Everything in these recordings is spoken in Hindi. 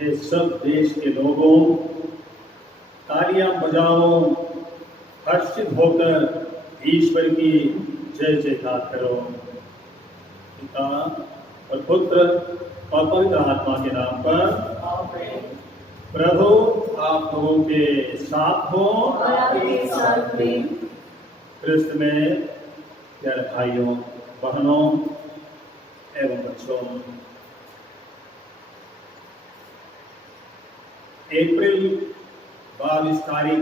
ये सब देश के लोगों तालियां बजाओ, हर्षित होकर ईश्वर की जय जयकार करो। पिता और पुत्र और पवित्र आत्मा के नाम पर। प्रभु आप लोगों के साथ हो और आपके साथ में। क्रिस्त में प्यारे भाइयों, बहनों एवं बच्चों, अप्रैल 22 तारीख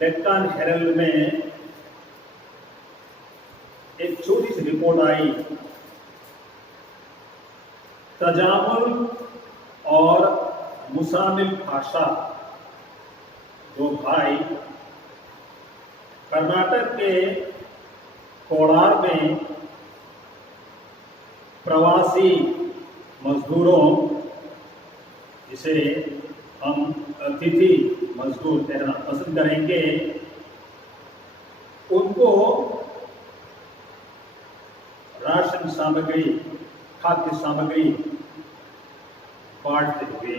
डेक्कन हेरल्ड में एक छोटी सी रिपोर्ट आई। तजामुल और मुसामिल भाषा दो भाई कर्नाटक के कोलार में प्रवासी मजदूरों, जिसे हम अतिथि मजदूर कहना पसंद करेंगे, उनको राशन सामग्री, खाद्य सामग्री बांटते हुए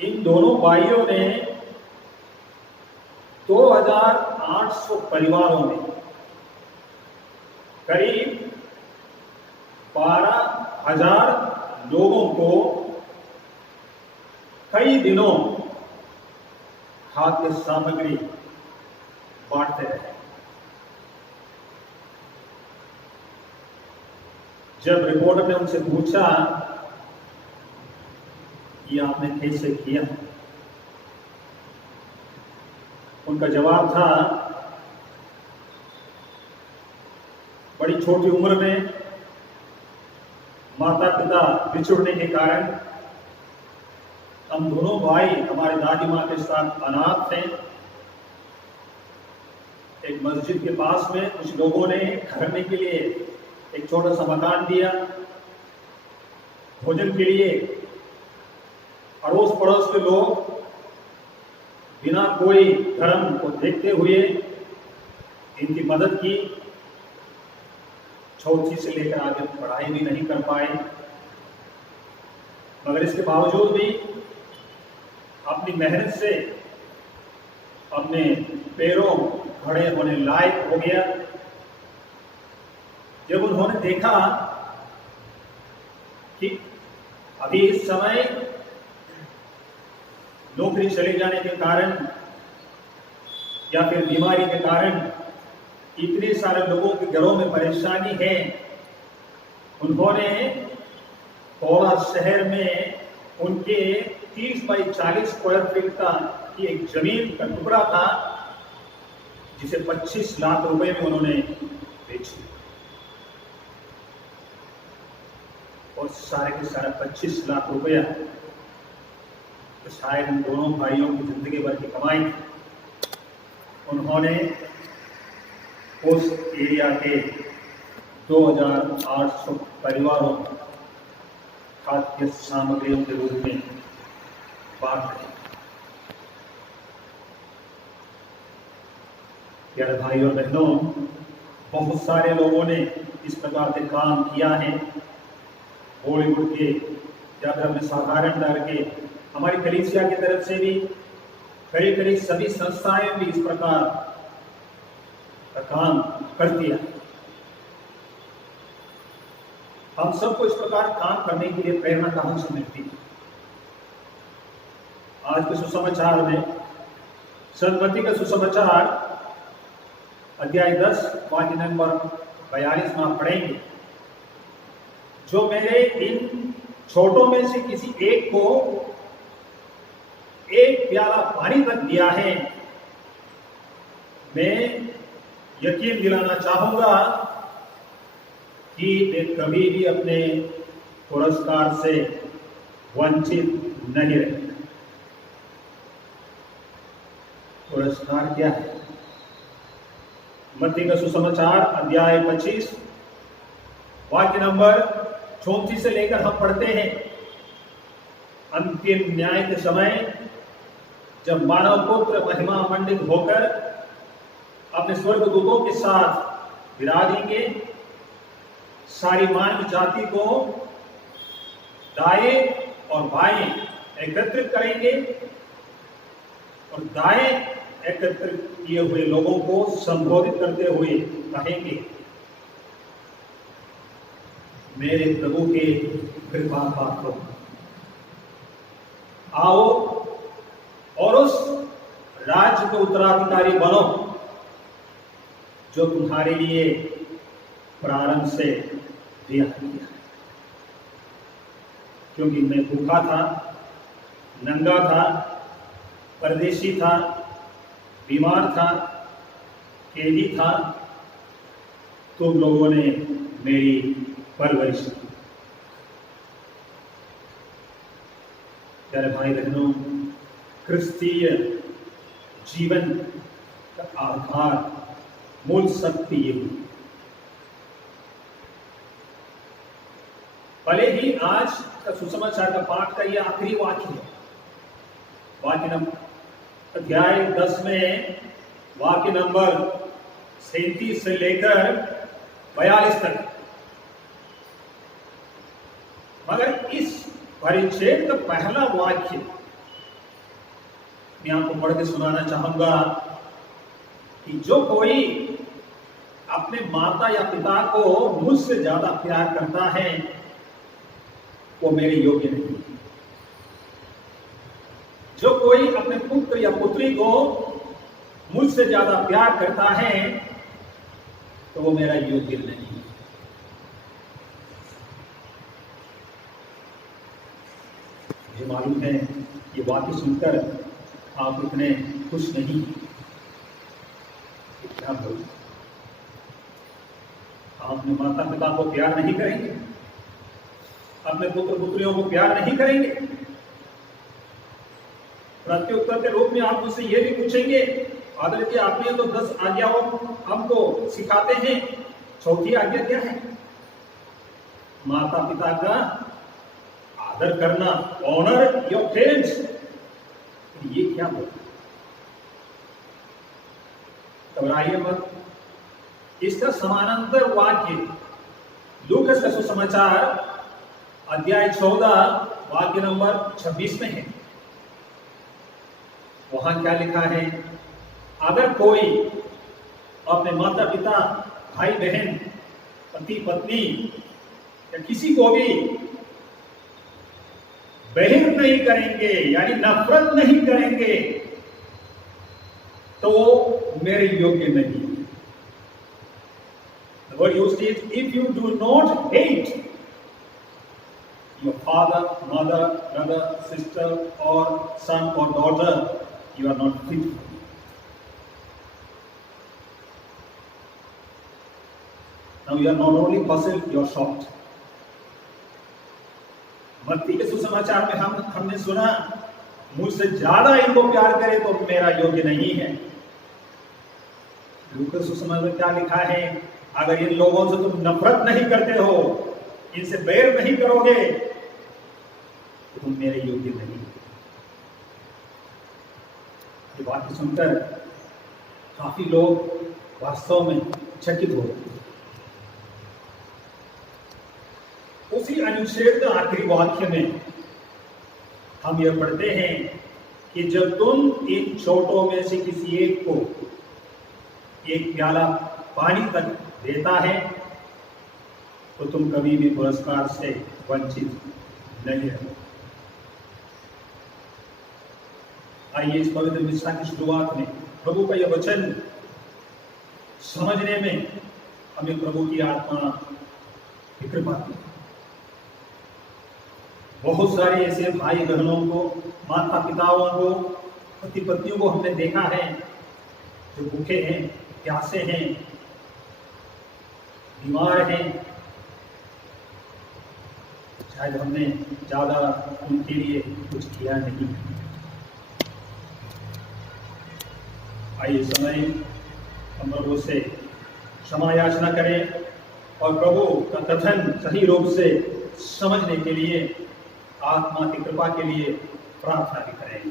इन दोनों भाइयों ने 2800 परिवारों में करीब 12,000 लोगों को कई दिनों खाद्य सामग्री बांटते रहे। जब रिपोर्टर ने उनसे पूछा ये आपने कैसे किया, उनका जवाब था, बड़ी छोटी उम्र में माता पिता बिछुड़ने के कारण हम दोनों भाई हमारे दादी माँ के साथ अनाथ थे। एक मस्जिद के पास में कुछ लोगों ने ठहरने के लिए एक छोटा सा मकान दिया। भोजन के लिए अड़ोस पड़ोस के लोग बिना कोई धर्म को देखते हुए इनकी मदद की। चौथी से लेकर आगे पढ़ाई भी नहीं कर पाए, मगर इसके बावजूद भी अपनी मेहनत से अपने पैरों खड़े होने लायक हो गया। जब उन्होंने देखा कि अभी इस समय नौकरी चले जाने के कारण या फिर बीमारी के कारण इतने सारे लोगों के घरों में परेशानी है, उन्होंने कोलार शहर में उनके 30 बाई 40 स्क्वायर फीट का की एक जमीन का टुकड़ा था, जिसे 25 लाख रुपए में उन्होंने बेची। और सारे के सारा 25 लाख रुपया तो शायद इन दोनों भाइयों की जिंदगी भर की कमाई। उन्होंने उस एरिया के 2800 परिवारों खाद्य सामग्रियों के रूप में बांट दी। प्यारे भाई और बहनों, बहुत सारे लोगों ने इस प्रकार से काम किया है। बॉलीवुड के या फिर हमने साधारण डर के हमारी कलीसिया की तरफ से भी करीब करीब सभी संस्थाएं भी इस प्रकार का काम करती है। हम सबको इस प्रकार काम करने के लिए प्रेरणा कहां से मिलती है? आज के सुसमाचार में संत मत्ती का सुसमाचार अध्याय 10 वाक्य नंबर 42 में आप पढ़ेंगे, जो मेरे इन छोटों में से किसी एक को एक प्याला पानी तक दिया है, मैं यकीन दिलाना चाहूंगा कि वे कभी भी अपने पुरस्कार से वंचित नहीं रहे। पुरस्कार क्या है? मत्ती का सुसमाचार अध्याय 25 वाक्य नंबर 34 से लेकर हम पढ़ते हैं। अंतिम न्याय के समय जब मानव पुत्र महिमा मंडित होकर अपने स्वर्गदूतों के साथ विराजेंगे, सारी मानव जाति को दाएं और बाएं एकत्रित करेंगे और दाएं एकत्रित किए हुए लोगों को संबोधित करते हुए कहेंगे, मेरे प्रभु के कृपा पात्रों, आओ और उस राज्य के उत्तराधिकारी बनो जो तुम्हारे लिए प्रारंभ से दिया गया। क्योंकि मैं भूखा था, नंगा था, परदेशी था, बीमार था, कैदी था, तुम लोगों ने मेरी परवरिश की। प्यारे भाई बहनों, क्रिस्तीय जीवन का आधार, मूल शक्ति ये है। भले ही आज का सुसमाचार का पाठ का यह आखिरी वाक्य है, वाक्य नंबर अध्याय 10 में वाक्य नंबर 37 से लेकर 42 तक, मगर इस परिच्छेद का पहला वाक्य मैं आपको पढ़ के सुनाना चाहूंगा कि जो कोई अपने माता या पिता को मुझसे ज्यादा प्यार करता है वो मेरे योग्य नहीं है। जो कोई अपने पुत्र या पुत्री को मुझसे ज्यादा प्यार करता है तो वो मेरा योग्य नहीं है। मुझे मालूम है ये वाक्य सुनकर आप इतने खुश नहीं हैं। क्या बोलूं, आप अपने माता पिता को प्यार नहीं करेंगे, अपने पुत्र पुत्रियों को प्यार नहीं करेंगे। प्रत्युत्तर के रूप में आप मुझसे ये भी पूछेंगे, फादर जी आपने तो 10 आज्ञाओं हमको सिखाते हैं, चौथी आज्ञा क्या है? माता पिता का आदर करना, ऑनर योर पेरेंट्स। ये क्या बोलता? घबराइए मत, इसका समानांतर वाक्य लूकास का सुसमाचार अध्याय 14 वाक्य नंबर 26 में है। वहां क्या लिखा है? अगर कोई अपने माता पिता, भाई बहन, पति पत्नी या किसी को भी बहिर नहीं करेंगे, यानी नफरत नहीं करेंगे, तो वो मेरे योग्य नहीं। The word used is, if you do not hate your father, mother, brother, sister, or son or daughter, you are not fit for me. Now you are not only puzzled, you are shocked. मत्ती के सुसमाचार में हमने सुना, मुझसे ज्यादा इनको प्यार करे तो मेरा योग्य नहीं है। लूका सुसमाचार में क्या लिखा है? अगर इन लोगों से तुम नफरत नहीं करते हो, इनसे बैर नहीं करोगे, तो तुम मेरे योग्य नहीं। ये बात सुनकर काफी लोग वास्तव में चकित हो गए। उसी अनुच्छेद के आखिरी वाक्य में हम यह पढ़ते हैं कि जब तुम इन छोटों में से किसी एक को एक प्याला पानी तक देता है तो तुम कभी भी पुरस्कार से वंचित नहीं रहो। आइए इस पवित्र मिशा की शुरुआत में प्रभु का यह वचन समझने में हमें प्रभु की आत्मा की कृपा दी। बहुत सारे ऐसे भाई बहनों को, माता पिताओं को, पति पत्नियों को हमने देखा है जो भूखे हैं, प्यासे हैं, बीमार हैं। शायद हमने ज्यादा उनके लिए कुछ किया नहीं। आइए समय हम प्रभु से क्षमा याचना करें और प्रभु का कथन सही रूप से समझने के लिए, आत्मा की कृपा के लिए प्रार्थना भी करें।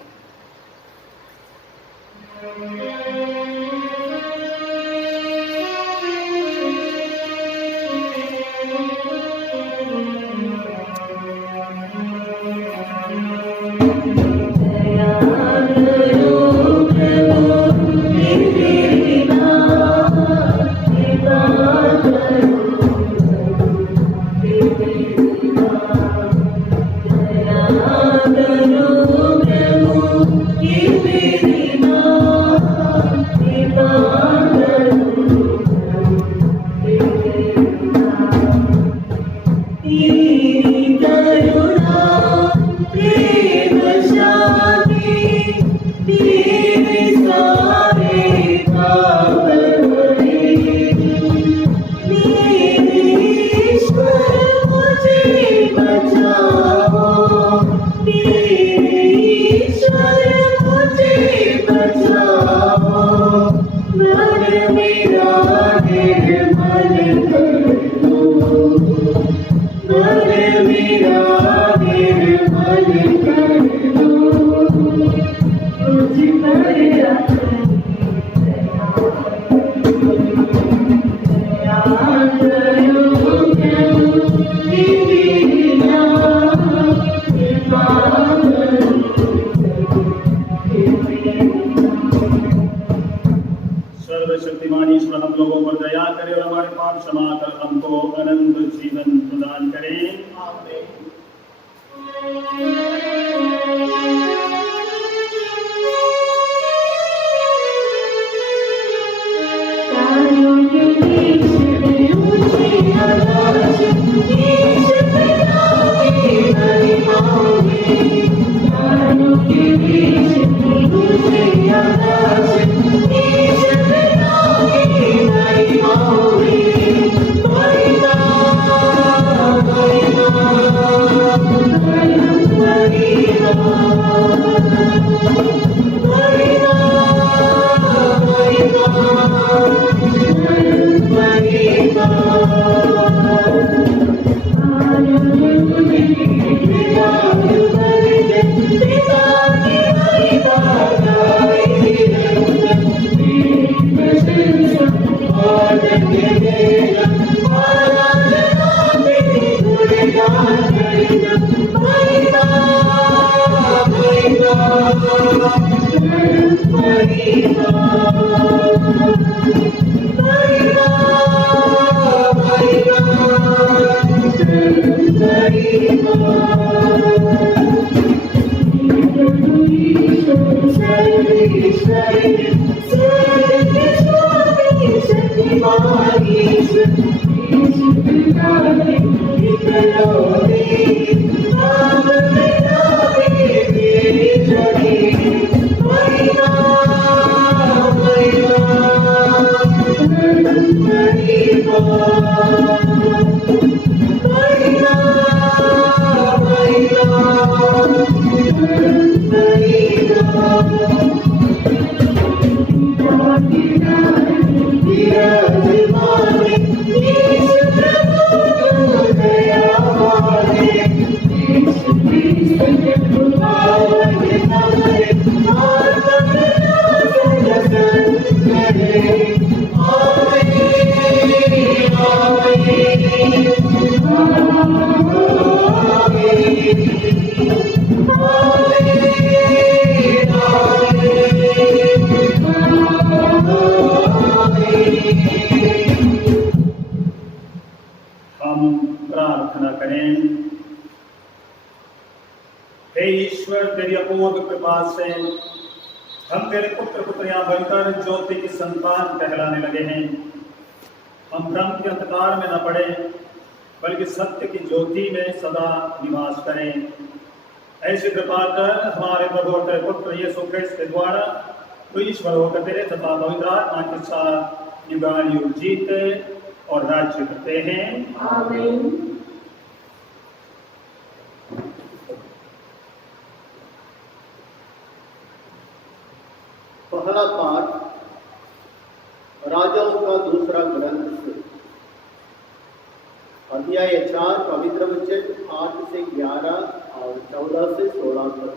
सर्वशक्तिमान ईश्वर हम लोगों पर दया करे और हमारे पाप क्षमा कर हमको अनंत जीवन प्रदान करे। प्रार्थना करें। हे ईश्वर, तेरी अपूर्व कृपा से हम तेरे पुत्र पुत्रियां बनकर ज्योति की संतान कहलाने लगे हैं। हम भ्रम के अंधकार में न पड़े बल्कि सत्य की ज्योति में सदा निवास करें। ऐसी कृपा कर हमारे प्रभु और तेरे पुत्र यीशु क्रिस्त के द्वारा तो ईश्वर होकर तेरे तथा पवित्र आत्मा के साथ युगायुग जीते और राज्य करते हैं। आमीन। पहला पाठ राजाओं का दूसरा ग्रंथ से अध्याय 4 पवित्र वचन 8 से 11 और 14 से 16 तक।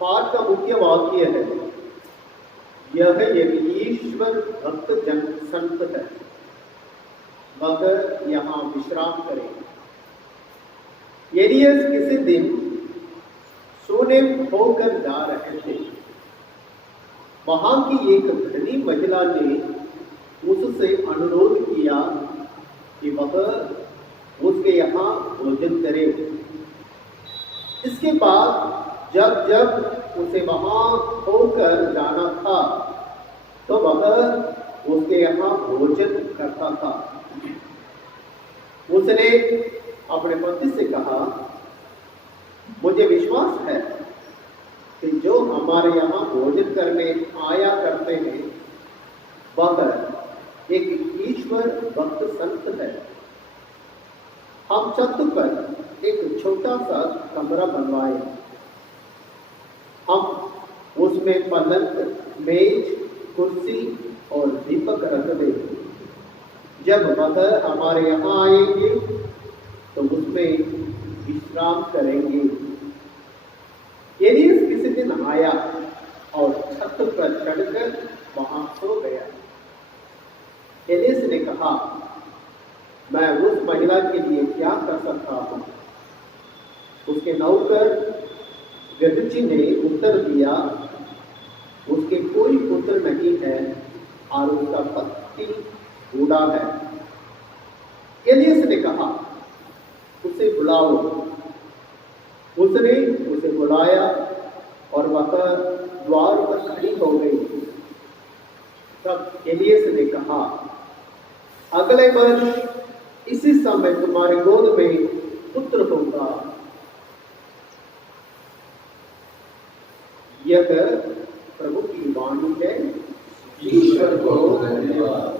पाठ का मुख्य वाक्य है, यह एक ईश्वर भक्त जन संत है, वह यहाँ विश्राम करे। एलियस किसी दिन सोने होकर जा रहे थे। वहां की एक धनी महिला ने उससे अनुरोध किया कि वह उसके यहाँ भोजन करे। इसके बाद जब जब उसे वहां होकर जाना था तो वह उसके यहाँ भोजन करता था। उसने अपने पति से कहा, मुझे विश्वास है कि जो हमारे यहाँ भोजन करने आया करते हैं वह एक ईश्वर भक्त संत है। हम छत पर एक छोटा सा कमरा बनवाए। हम उसमें पलंग, मेज, कुर्सी और दीपक रख दें। जब वह हमारे यहाँ आएंगे तो उसमें विश्राम करेंगे। एलियस किसी दिन आया और छत पर चढ़कर वहां सो गया। एलियस ने कहा, मैं उस महिला के लिए क्या कर सकता हूं? उसके नौकर गदची ने उत्तर दिया, उसके कोई पुत्र नहीं है और उसका पति बूढ़ा है। एलियस ने कहा, उसे बुलाओ। उसने उसे बुलाया और वह द्वार पर खड़ी हो गई। तब एलियस ने कहा, अगले वर्ष इसी समय तुम्हारे गोद में पुत्र होगा। यह प्रभु की वाणी है। ईश्वर को धन्यवाद।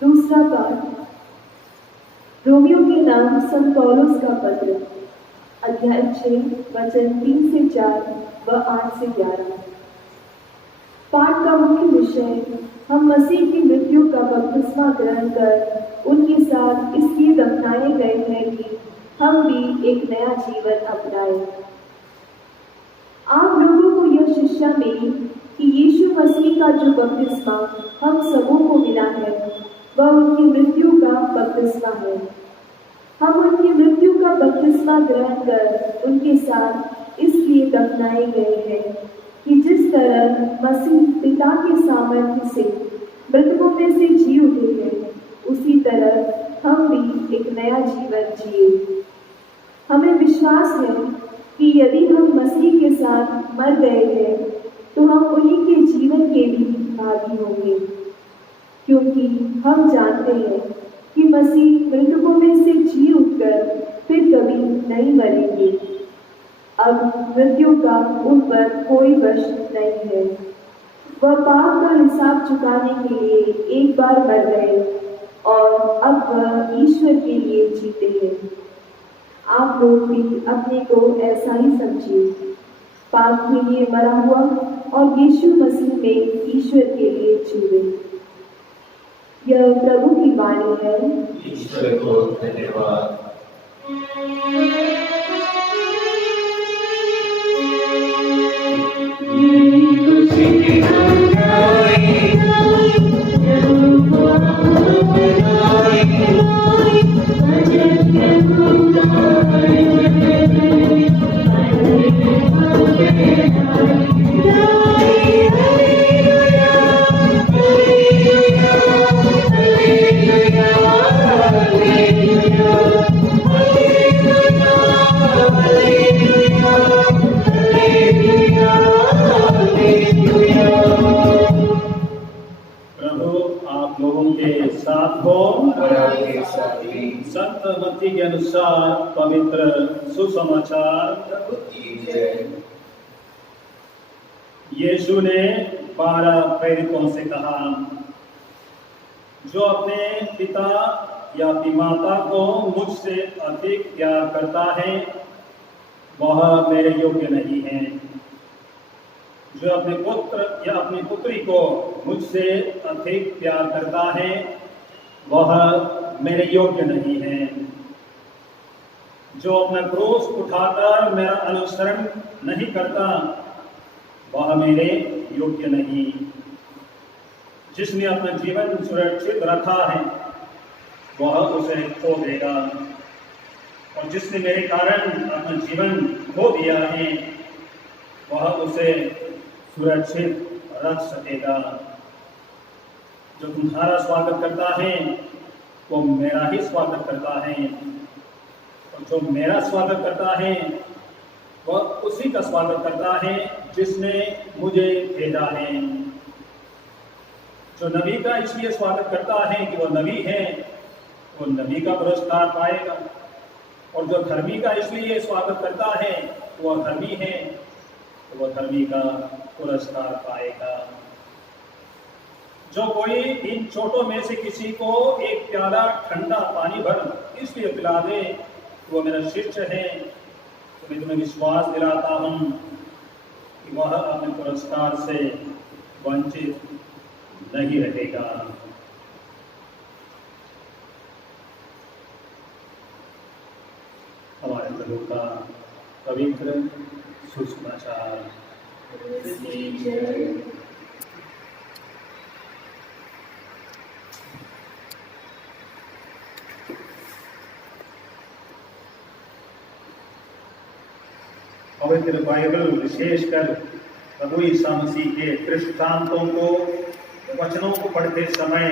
दूसरा पाठ रोमियो के नाम संत पौलुस का पत्र, अध्याय 6 वचन 3 से 4 व 8 से 11। पाठ का मुख्य विषय, हम मसीह की मृत्यु का बपतिस्मा ग्रहण कर उनके साथ इसलिए दफनाए गए हैं कि हम भी एक नया जीवन अपनाएं। आप लोगों को यह शिक्षा मिली कि यीशु मसीह का जो बपतिस्मा हम सबों को मिला है वह उनकी मृत्यु का बपतिस्मा है। हम उनकी मृत्यु का बपतिस्मा ग्रहण कर उनके साथ इसलिए दफनाए गए हैं कि जिस तरह मसीह पिता के सामर्थ्य से मृतकों में से जी उठे हैं, उसी तरह हम भी एक नया जीवन जिए। हमें विश्वास है कि यदि हम मसीह के साथ मर गए हैं तो हम उन्हीं के जीवन के भी भागी होंगे, क्योंकि हम जानते हैं कि मसीह मृतकों में से जी उठकर फिर कभी नहीं मरेंगे। अब मृत्यु का उन पर कोई वश नहीं है। वह पाप का हिसाब चुकाने के लिए एक बार मर गए और अब वह ईश्वर के लिए जीते हैं। आप लोग भी अपने को ऐसा ही समझिए, पाप के लिए मरा हुआ और यीशु मसीह में ईश्वर के लिए जीवे। यह प्रभु की वाणी है। ईश्वर को धन्यवाद। संत मत्ती के अनुसार पवित्र सुसमाचार। यीशु ने 12 प्रेरितों से कहा, जो अपने पिता या अपनी माता को मुझसे अधिक प्यार करता है वह मेरे योग्य नहीं है। जो अपने पुत्र या अपनी पुत्री को मुझसे अधिक प्यार करता है वह मेरे योग्य नहीं है। जो अपना क्रूस उठाकर मेरा अनुसरण नहीं करता वह मेरे योग्य नहीं। जिसने अपना जीवन सुरक्षित रखा है वह उसे खो देगा, और जिसने मेरे कारण अपना जीवन खो दिया है वह उसे सुरक्षित रख सकेगा। जो तुम्हारा स्वागत करता है वो मेरा ही स्वागत करता है, और जो मेरा स्वागत करता है वह उसी का स्वागत करता है जिसने मुझे भेजा है। जो नबी का इसलिए स्वागत करता है कि वह नबी है, वो नबी का पुरस्कार पाएगा, और जो धर्मी का इसलिए स्वागत करता है वह धर्मी है, तो वह धर्मी का पुरस्कार पाएगा। जो कोई इन छोटों में से किसी को एक प्याला ठंडा पानी भर इसलिए पिला दे वो मेरा शिष्य है, तो मैं तुम्हें विश्वास दिलाता हूं कि वह अपने पुरस्कार से वंचित नहीं रहेगा। हमारे प्रभु का पवित्र सुसमाचार। पवित्र बाइबल विशेषकर प्रभु यीशु मसीह के दृष्टांतों को, वचनों को पढ़ते समय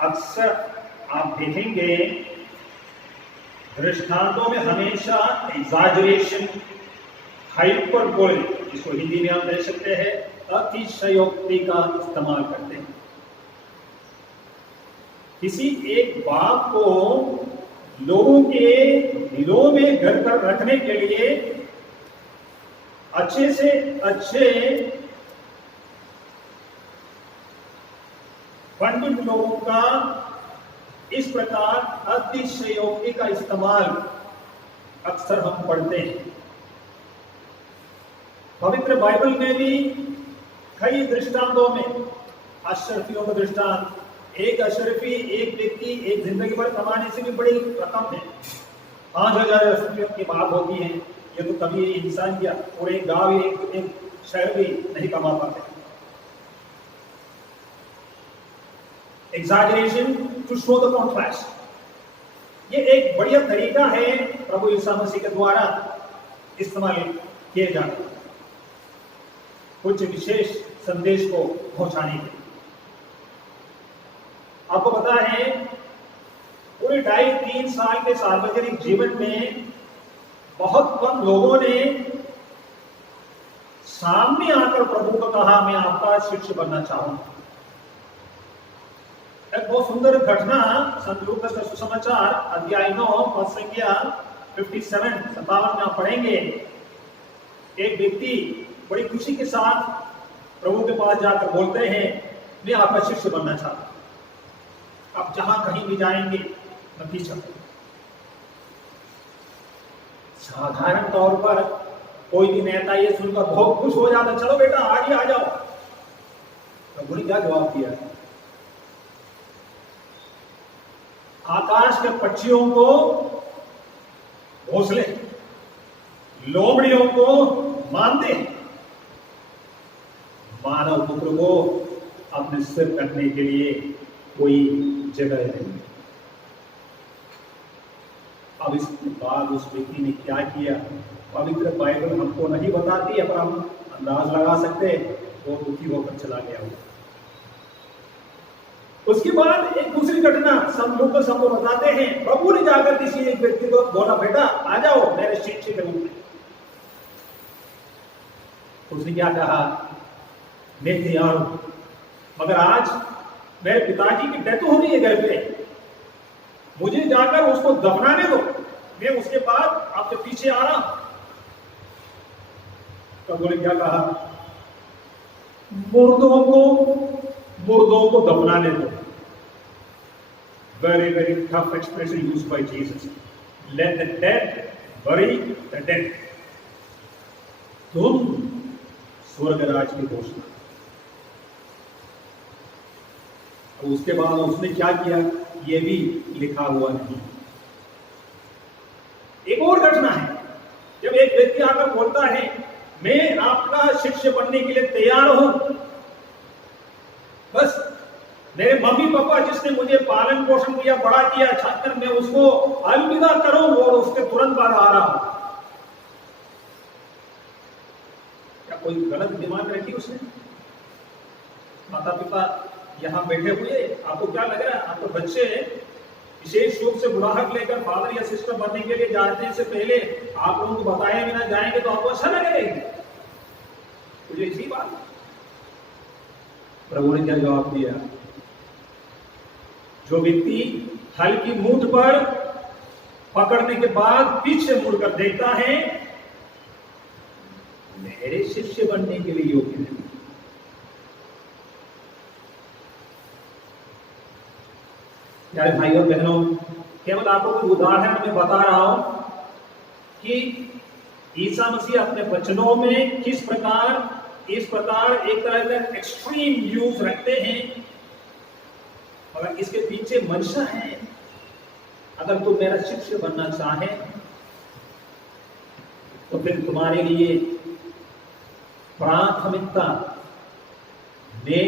अक्सर आप देखेंगे दृष्टांतों में हमेशा एग्जैजरेशन, हाइपरबोल, जिसको हिंदी में हम देख सकते हैं अतिशयोक्ति का इस्तेमाल करते हैं। किसी एक बात को लोगों के दिलों में घर पर रखने के लिए अच्छे से अच्छे पंडित लोगों का इस प्रकार अतिशयोक्ति का इस्तेमाल अक्सर हम पढ़ते हैं। पवित्र बाइबल में भी कई दृष्टांतों में अशरफियों का दृष्टांत, एक अशरफी एक व्यक्ति एक जिंदगी भर कमाने से भी बड़ी रकम है, 5000 अशरफियों की बात होती है। ये तो कभी इंसान किया पूरे गांव एक शहर भी नहीं कमा पाते। Exaggeration to show the contrast, ये एक बढ़िया तरीका है प्रभु यीशु मसीह के द्वारा इस्तेमाल किए जाते कुछ विशेष संदेश को पहुंचाने के। आपको पता है पूरे 2.5-3 साल के सार्वजनिक जीवन में बहुत कम लोगों ने सामने आकर प्रभु को कहा मैं आपका शिष्य बनना चाहूंगा। एक बहुत सुंदर घटना संत लूका का सुसमाचार अध्याय 9 पद संख्या 57 में आप पढ़ेंगे। एक व्यक्ति बड़ी खुशी के साथ प्रभु के पास जाकर बोलते हैं, मैं आपका शिष्य बनना चाहता हूं, आप जहां कहीं भी जाएंगे मैं पीछा करूंगा। साधारण तौर पर कोई भी नेता ये सुनकर बहुत खुश हो जाता, चलो बेटा आगे आ जाओ। प्रभु ने क्या जवाब दिया? आकाश के पक्षियों को घोंसले, लोमड़ियों को मानते, मानव पुत्र को अपने सिर कटने के लिए कोई जगह नहीं। अब इसके बाद उस व्यक्ति ने क्या किया, पवित्र बाइबल हमको नहीं बताती है, पर हम अंदाज लगा सकते हैं वो दुखी होकर चला गया होगा। उसके बाद एक दूसरी घटना सब लोग सबको बताते हैं, प्रभु ने जाकर किसी एक व्यक्ति को बोला, बेटा आ जाओ मेरे शिष्य के रूप में। उसने क्या कहा, मैं तैयार हूं, मगर आज मेरे पिताजी की डेथ हो रही है घर पे, मुझे जाकर उसको दफनाने दो, मैं उसके बाद आपके पीछे आ रहा हूं। प्रभु ने क्या कहा, मुर्दों को दफनाने दो। Very very tough expression used by Jesus, let the dead बरी द डेड। तुम स्वर्ग राज की घोषणा। उसके बाद उसने क्या किया ये भी लिखा हुआ नहीं। एक और घटना है, जब एक व्यक्ति आकर बोलता है, मैं आपका शिष्य बनने के लिए तैयार हूं, बस मेरे मम्मी पापा जिसने मुझे पालन पोषण किया, बड़ा किया, छात्र मैं उसको अलविदा करूं और उसके तुरंत बाद आ रहा हूं। क्या कोई गलत डिमांड रखी उसने? माता पिता यहां बैठे हुए, आपको क्या लग रहा है, आपको बच्चे विशेष रूप से बुलाहट लेकर फादर या सिस्टर बनने के लिए जाने से पहले आप लोगों को बताए बिना जाएंगे तो आपको अच्छा लगेगा? मुझे इसी बात प्रभु ने क्या जवाब दिया, जो व्यक्ति हल्की मूठ पर पकड़ने के बाद पीछे मुड़कर देखता है, मेरे शिष्य बनने के लिए योग्य नहीं। प्यारे भाई और बहनों, केवल आपको कोई उदाहरण में बता रहा हूं कि ईसा मसीह अपने वचनों में किस प्रकार इस प्रकार एक तरह का एक्सट्रीम व्यूज रखते हैं, मगर इसके पीछे मंशा है। अगर तुम मेरा शिष्य बनना चाहे तो फिर तुम्हारे लिए प्राथमिकता मैं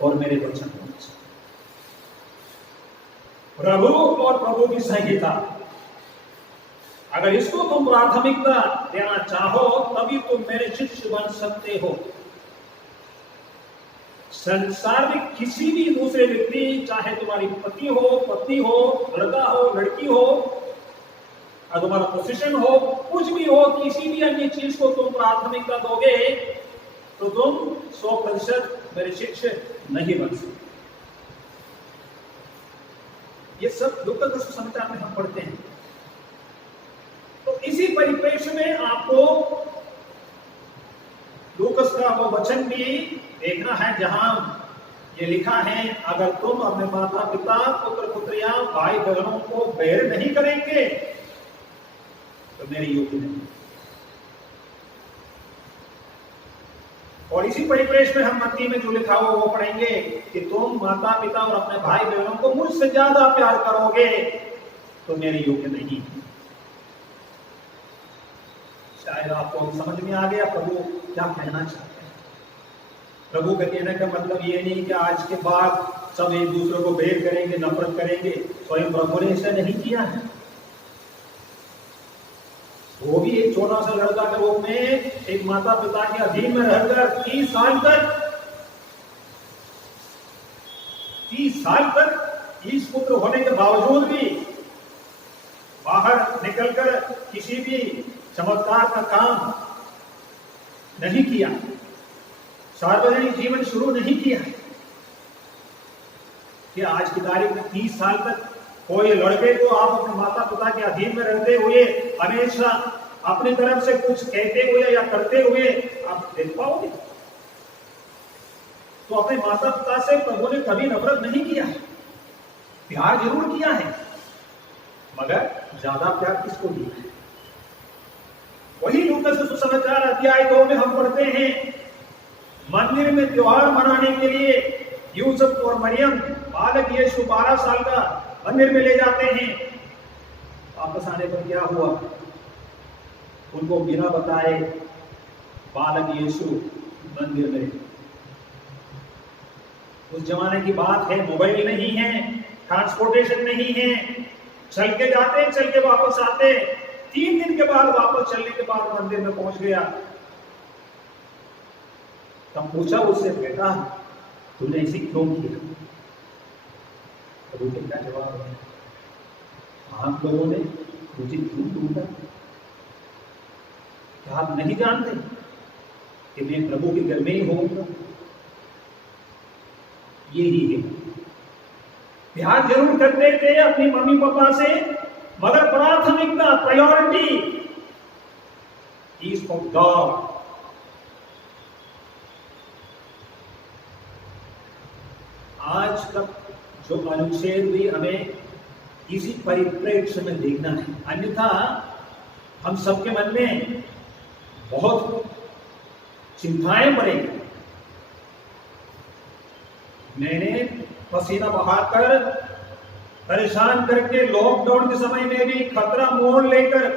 और मेरे वचन होना चाहिए। प्रभु और प्रभु की संहिता, अगर इसको तुम प्राथमिकता देना चाहो तभी तुम मेरे शिष्य बन सकते हो। संसार में किसी भी दूसरे व्यक्ति, चाहे तुम्हारी पति हो, पत्नी हो, लड़का हो, लड़की हो, और तुम्हारा पोजीशन हो, कुछ भी हो, किसी भी अन्य चीज को तुम प्राथमिकता दोगे तो तुम 100% मेरे शिष्य नहीं बन सकते। ये सब लूका का सुसमाचार में हम पढ़ते हैं। तो इसी परिप्रेक्ष्य में आपको लूकस का वो वचन भी देखना है जहां ये लिखा है, अगर तुम अपने माता पिता, पुत्र पुत्रियां, भाई बहनों को बैर नहीं करेंगे तो मेरे योग्य नहीं। और इसी परिप्रेक्ष्य में हम मत्ती में जो लिखा हुआ वो पढ़ेंगे कि तुम माता पिता और अपने भाई बहनों को मुझसे ज्यादा प्यार करोगे तो मेरे योग्य नहीं। शायद आपको समझ में आ गया प्रभु क्या कहना चाहते हैं। प्रभु के कहने का मतलब ये नहीं कि आज के बाद सब एक दूसरे को बैर करेंगे, नफरत करेंगे। स्वयं प्रभु ने ऐसा नहीं किया है। वो भी एक छोटा सा लड़का के रूप में एक माता पिता के अधीन में रहकर 30 साल तक ईश पुत्र होने के बावजूद भी बाहर निकलकर किसी भी चमत्कार का काम नहीं किया, सार्वजनिक जीवन शुरू नहीं किया। कि आज की तारीख में 30 साल तक कोई लड़के को आप अपने माता पिता के अधीन में रहते हुए हमेशा अपनी तरफ से कुछ कहते हुए या करते हुए आप देख पाओगे? तो अपने माता पिता से प्रभु ने कभी नफरत नहीं किया है, प्यार जरूर किया है, मगर ज्यादा प्यार किसको दिया है? वही लूकास सुसमाचार अध्याय 2 में हम पढ़ते हैं, मंदिर में त्योहार मनाने के लिए यूसुफ और मरियम बालक यीशु 12 साल का मंदिर में ले जाते हैं। वापस आने पर क्या हुआ? उनको बिना बताए बालक यीशु मंदिर में। उस जमाने की बात है, मोबाइल नहीं है, ट्रांसपोर्टेशन नहीं है, चल के जाते चल के वापस आते। 3 दिन के बाद वापस चलने के बाद मंदिर में पहुंच गया। तब पूछा उससे, बेटा तूने ऐसे क्यों किया? प्रभु का जवाब है, आप लोगों ने मुझे क्यों ढूंढा? क्या आप नहीं जानते कि मैं प्रभु के घर में ही होऊंगा? यही है, प्यार जरूर करते थे अपनी मम्मी पापा से, मगर प्राथमिकता, प्रायोरिटी इज फॉर गॉड। आज का जो अनुच्छेद भी हमें इसी परिप्रेक्ष्य में देखना है, अन्यथा हम सबके मन में बहुत चिंताएं पड़ेंगी। मैंने पसीना बहाकर परेशान करके लॉकडाउन के समय में भी खतरा मोड़ लेकर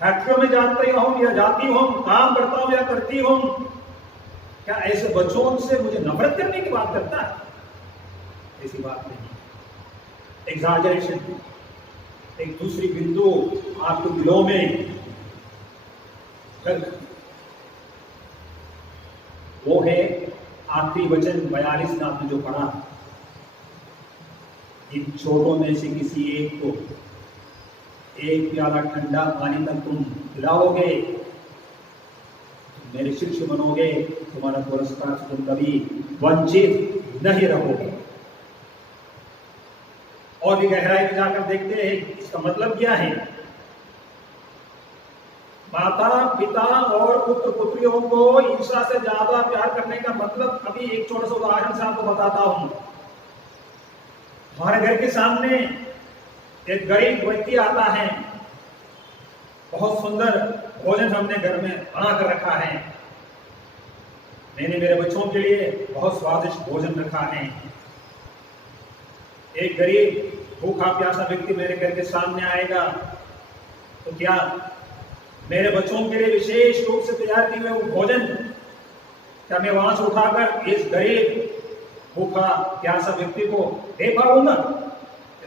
फैक्ट्रियों में जाते हूं या जाती हूं, काम करता हूं या करती हूं। क्या ऐसे बच्चों से मुझे नफरत करने की बात करता है? ऐसी बात नहीं। एग्जैजरेशन, एक दूसरी बिंदु आपके दिलों में वो है आखिरी वचन 42 में आपने जो पढ़ा, इन छोटों में से किसी एक को एक प्याला ठंडा पानी तक तुम पिलाओगे, तुम मेरे शिष्य बनोगे, तुम्हारा पुरस्कार से तुम कभी वंचित नहीं रहोगे। और भी गहराई में जाकर देखते हैं इसका मतलब क्या है। माता पिता और पुत्र पुत्रियों को ईर्ष्या से ज्यादा प्यार करने का मतलब अभी एक छोटा सा उदाहरण से आपको बताता हूं। हमारे घर के सामने एक गरीब व्यक्ति आता है, बहुत सुंदर भोजन हमने घर में बना कर रखा है, मैंने मेरे बच्चों के लिए बहुत स्वादिष्ट भोजन रखा है। एक गरीब भूखा प्यासा व्यक्ति मेरे घर के सामने आएगा तो क्या मेरे बच्चों के लिए विशेष रूप से तैयार किए हुए भोजन क्या मैं वहां से उठाकर इस गरीब भूखा प्यासा व्यक्ति को दे पाऊंगा?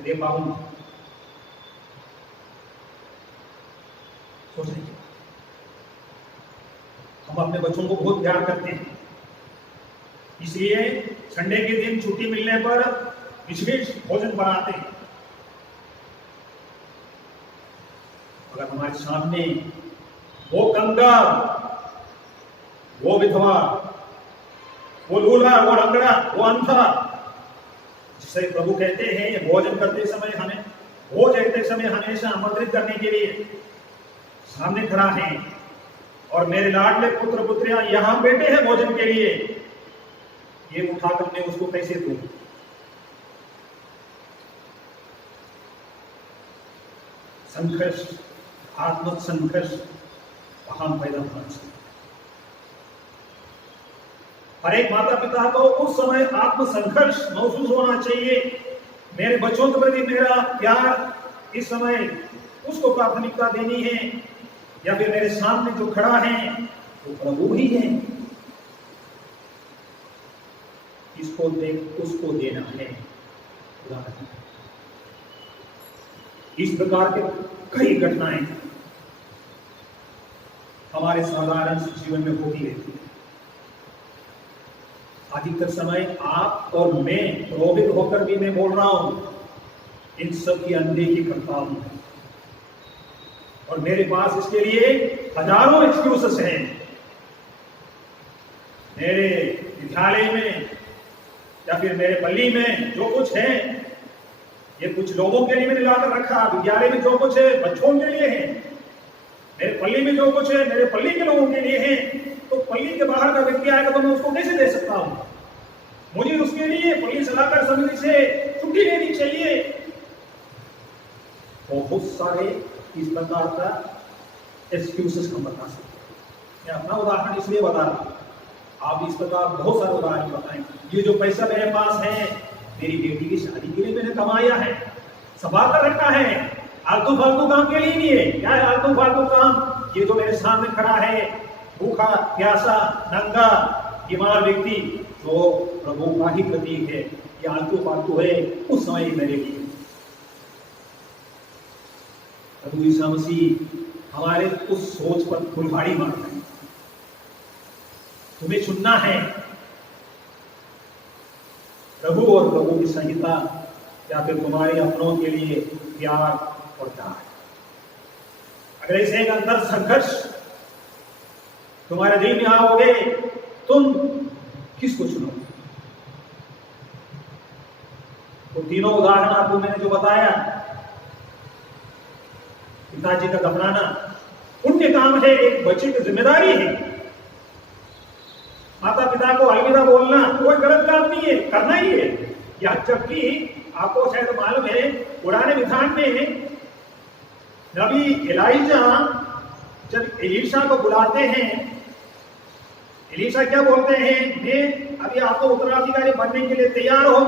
दे पाऊंगा? सोच लीजिए, हम अपने बच्चों को बहुत प्यार करते हैं, इसलिए संडे के दिन छुट्टी मिलने पर विशेष भोजन बनाते हैं। अगर हमारे सामने वो कंगाल, वो विधवा, वो लूला, वो लंगड़ा, वो अंधा, जिसे प्रभु कहते हैं भोजन करते समय हमें, भोज करते समय हमेशा आमंत्रित करने के लिए सामने खड़ा है, और मेरे लाडले पुत्र पुत्रियां यहां बैठे हैं भोजन के लिए, ये उठाकर मैं उसको कैसे दूं? संघर्ष, आत्म संघर्ष वहां पैदा होना चाहिए। हर एक माता पिता को उस समय आत्म संघर्ष महसूस होना चाहिए। मेरे बच्चों के प्रति मेरा प्यार इस समय उसको प्राथमिकता देनी है, या फिर मेरे सामने जो खड़ा है वो प्रभु ही है, इसको देख उसको देना है। इस प्रकार के कई घटनाएं हमारे साधारण जीवन में होती रहती है। अधिकतर समय आप और मैं प्रलोभित होकर भी मैं बोल रहा हूं, इन सब की अनदेखी करता हूं, और मेरे पास इसके लिए हजारों एक्सक्यूजेस हैं। मेरे विद्यालय में या फिर मेरे पल्ली में जो कुछ है, ये कुछ लोगों के लिए मैंने लाकर रखा। विद्यालय में जो कुछ है बच्चों के लिए है, मेरे पल्ली में जो कुछ है मेरे पल्ली के लोगों के लिए है, तो पल्ली के बाहर का व्यक्ति आएगा तो मैं उसको कैसे दे सकता हूं? मुझे उसके लिए पल्ली सलाहकार समिति से छुट्टी लेनी चाहिए। बहुत सारे इस प्रकार का एक्सक्यूजेस हम बता सकते हैं। मैं अपना उदाहरण इसलिए बता रहा हूं, आप इस प्रकार बहुत सारे उदाहरण बताएं। ये जो पैसा मेरे पास है, मेरी बेटी की शादी के लिए मैंने कमाया है, संभाल कर रखा है, आलतू फालतू काम के लिए नहीं है। क्या है आलतू फालतू काम? ये जो मेरे सामने खड़ा है, भूखा प्यासा नंगा बीमार व्यक्ति, जो प्रभु का ही प्रतीक है, ये आलतू फालतू है उस समय मेरे लिए। प्रभु यीशु मसीह हमारे उस सोच पर कुल्हाड़ी मार रहे हैं। तुम्हें चुनना है प्रभु और प्रभु की संहिता, या फिर तुम्हारे अपनों के लिए प्यार और प्यार। अगर ऐसे एक अंतर संघर्ष तुम्हारे दिल में आओगे, तुम किसको चुनोगे? तो तीनों उदाहरण आपको मैंने जो बताया, पिताजी का दफनाना पुण्य काम है, एक बच्चे की जिम्मेदारी है। माता पिता को अलविदा बोलना कोई गलत काम नहीं है, करना ही है। या जबकि आपको शायद मालूम है, पुराने विधान में नबी एलाइजा जब एलीशा को बुलाते हैं, एलीशा क्या बोलते हैं? मैं अभी आपको उत्तराधिकारी बनने के लिए तैयार हूं।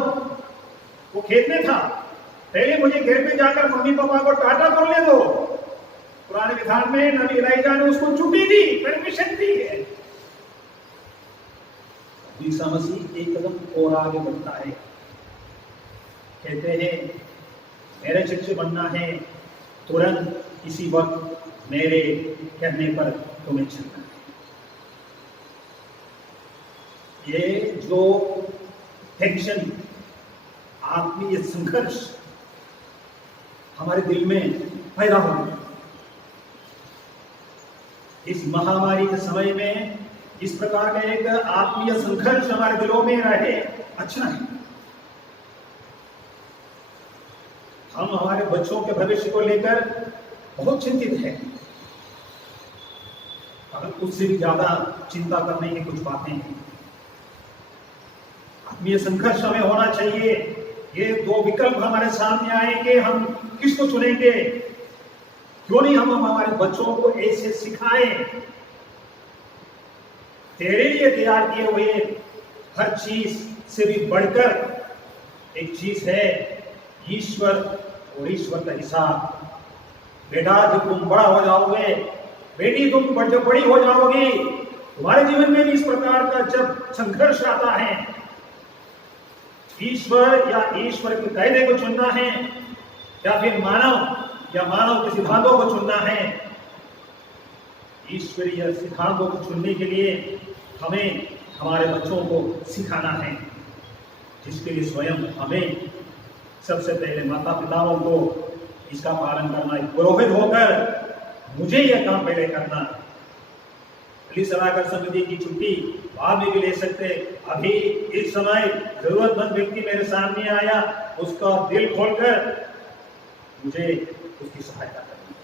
वो खेत में था, पहले मुझे घर पे जाकर मम्मी पापा को टाटा बोलने दो। पुराने विधान में नबी एलाइजा ने उसको छुट्टी दी, परमिशन दी है। यीशु मसीह एक कदम और आगे बढ़ता है, कहते हैं मेरे शिष्य बनना है, तुरंत इसी वक्त मेरे कहने पर तुम्हें चलना है। ये जो टेंशन, आत्मीय संघर्ष हमारे दिल में पैदा हो गया इस महामारी के समय में, इस प्रकार का एक आत्मीय संघर्ष हमारे दिलों में रहे, अच्छा है। हम हमारे बच्चों के भविष्य को लेकर बहुत चिंतित हैं, अगर उससे भी ज्यादा चिंता करने की कुछ बातें हैं। आत्मीय संघर्ष हमें होना चाहिए। ये दो विकल्प हमारे सामने आएंगे, हम किसको चुनेंगे? क्यों नहीं हम हमारे बच्चों को ऐसे सिखाएं? तेरे लिए तैयार किए हुए हर चीज से भी बढ़कर एक चीज है, ईश्वर और ईश्वर का हिसाब। बेटा जब तुम बड़ा हो जाओगे, बेटी तुम जब बड़ी हो जाओगी, तुम्हारे जीवन में भी इस प्रकार का जब संघर्ष आता है, ईश्वर या ईश्वर के कायदे को चुनना है, या फिर मानव या मानव के सिद्धांतों को चुनना है। ईश्वरीय सिद्धांतों को चुनने के लिए हमें हमारे बच्चों को सिखाना है, जिसके लिए स्वयं हमें सबसे पहले माता पिताओं को इसका पालन करना है। पुरोहित होकर मुझे यह काम पहले करना है। सलाहकार समिति की छुट्टी बाद में भी ले सकते, अभी इस समय जरूरतमंद व्यक्ति मेरे सामने आया, उसका दिल खोलकर मुझे उसकी सहायता करनी है।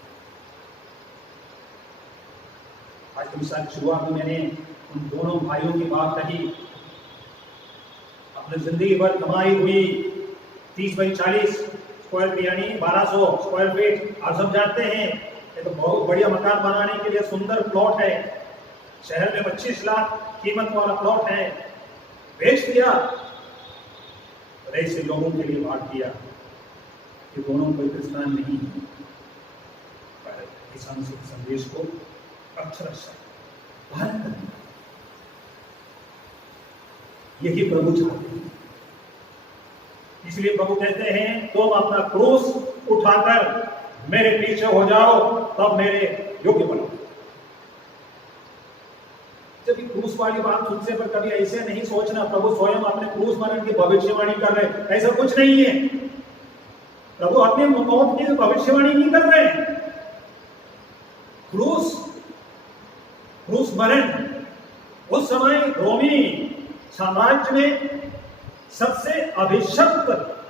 आज के मिसाल की शुरुआत में मैंने उन दोनों भाइयों की बात कही, अपने जिंदगी भर कमाई हुई 30x40 स्क्वायर फीट यानी 1200 स्क्वायर फीट, आप सब जानते हैं ये तो बहुत बढ़िया मकान बनाने के लिए सुंदर प्लॉट है। शहर में 25 लाख कीमत वाला प्लॉट है, बेच दिया और ऐसे लोगों के लिए बात किया कि दोनों कोई क्रिस्तान नहीं है, पर ईसा मसीह के संदेश को अक्षरशः पालन करना, यही प्रभु चाहते हैं। इसलिए प्रभु कहते हैं तुम अपना क्रूस उठाकर मेरे पीछे हो जाओ, तब मेरे योग्य बनो। जब क्रूस वाली बात सुनने पर कभी ऐसे नहीं सोचना प्रभु स्वयं अपने क्रूस मरण की भविष्यवाणी कर रहे, ऐसा कुछ नहीं है। प्रभु अपने मौत की भविष्यवाणी नहीं कर रहे। क्रूस मरण उस समय रोमी साम्राज्य में सबसे अभिशप्त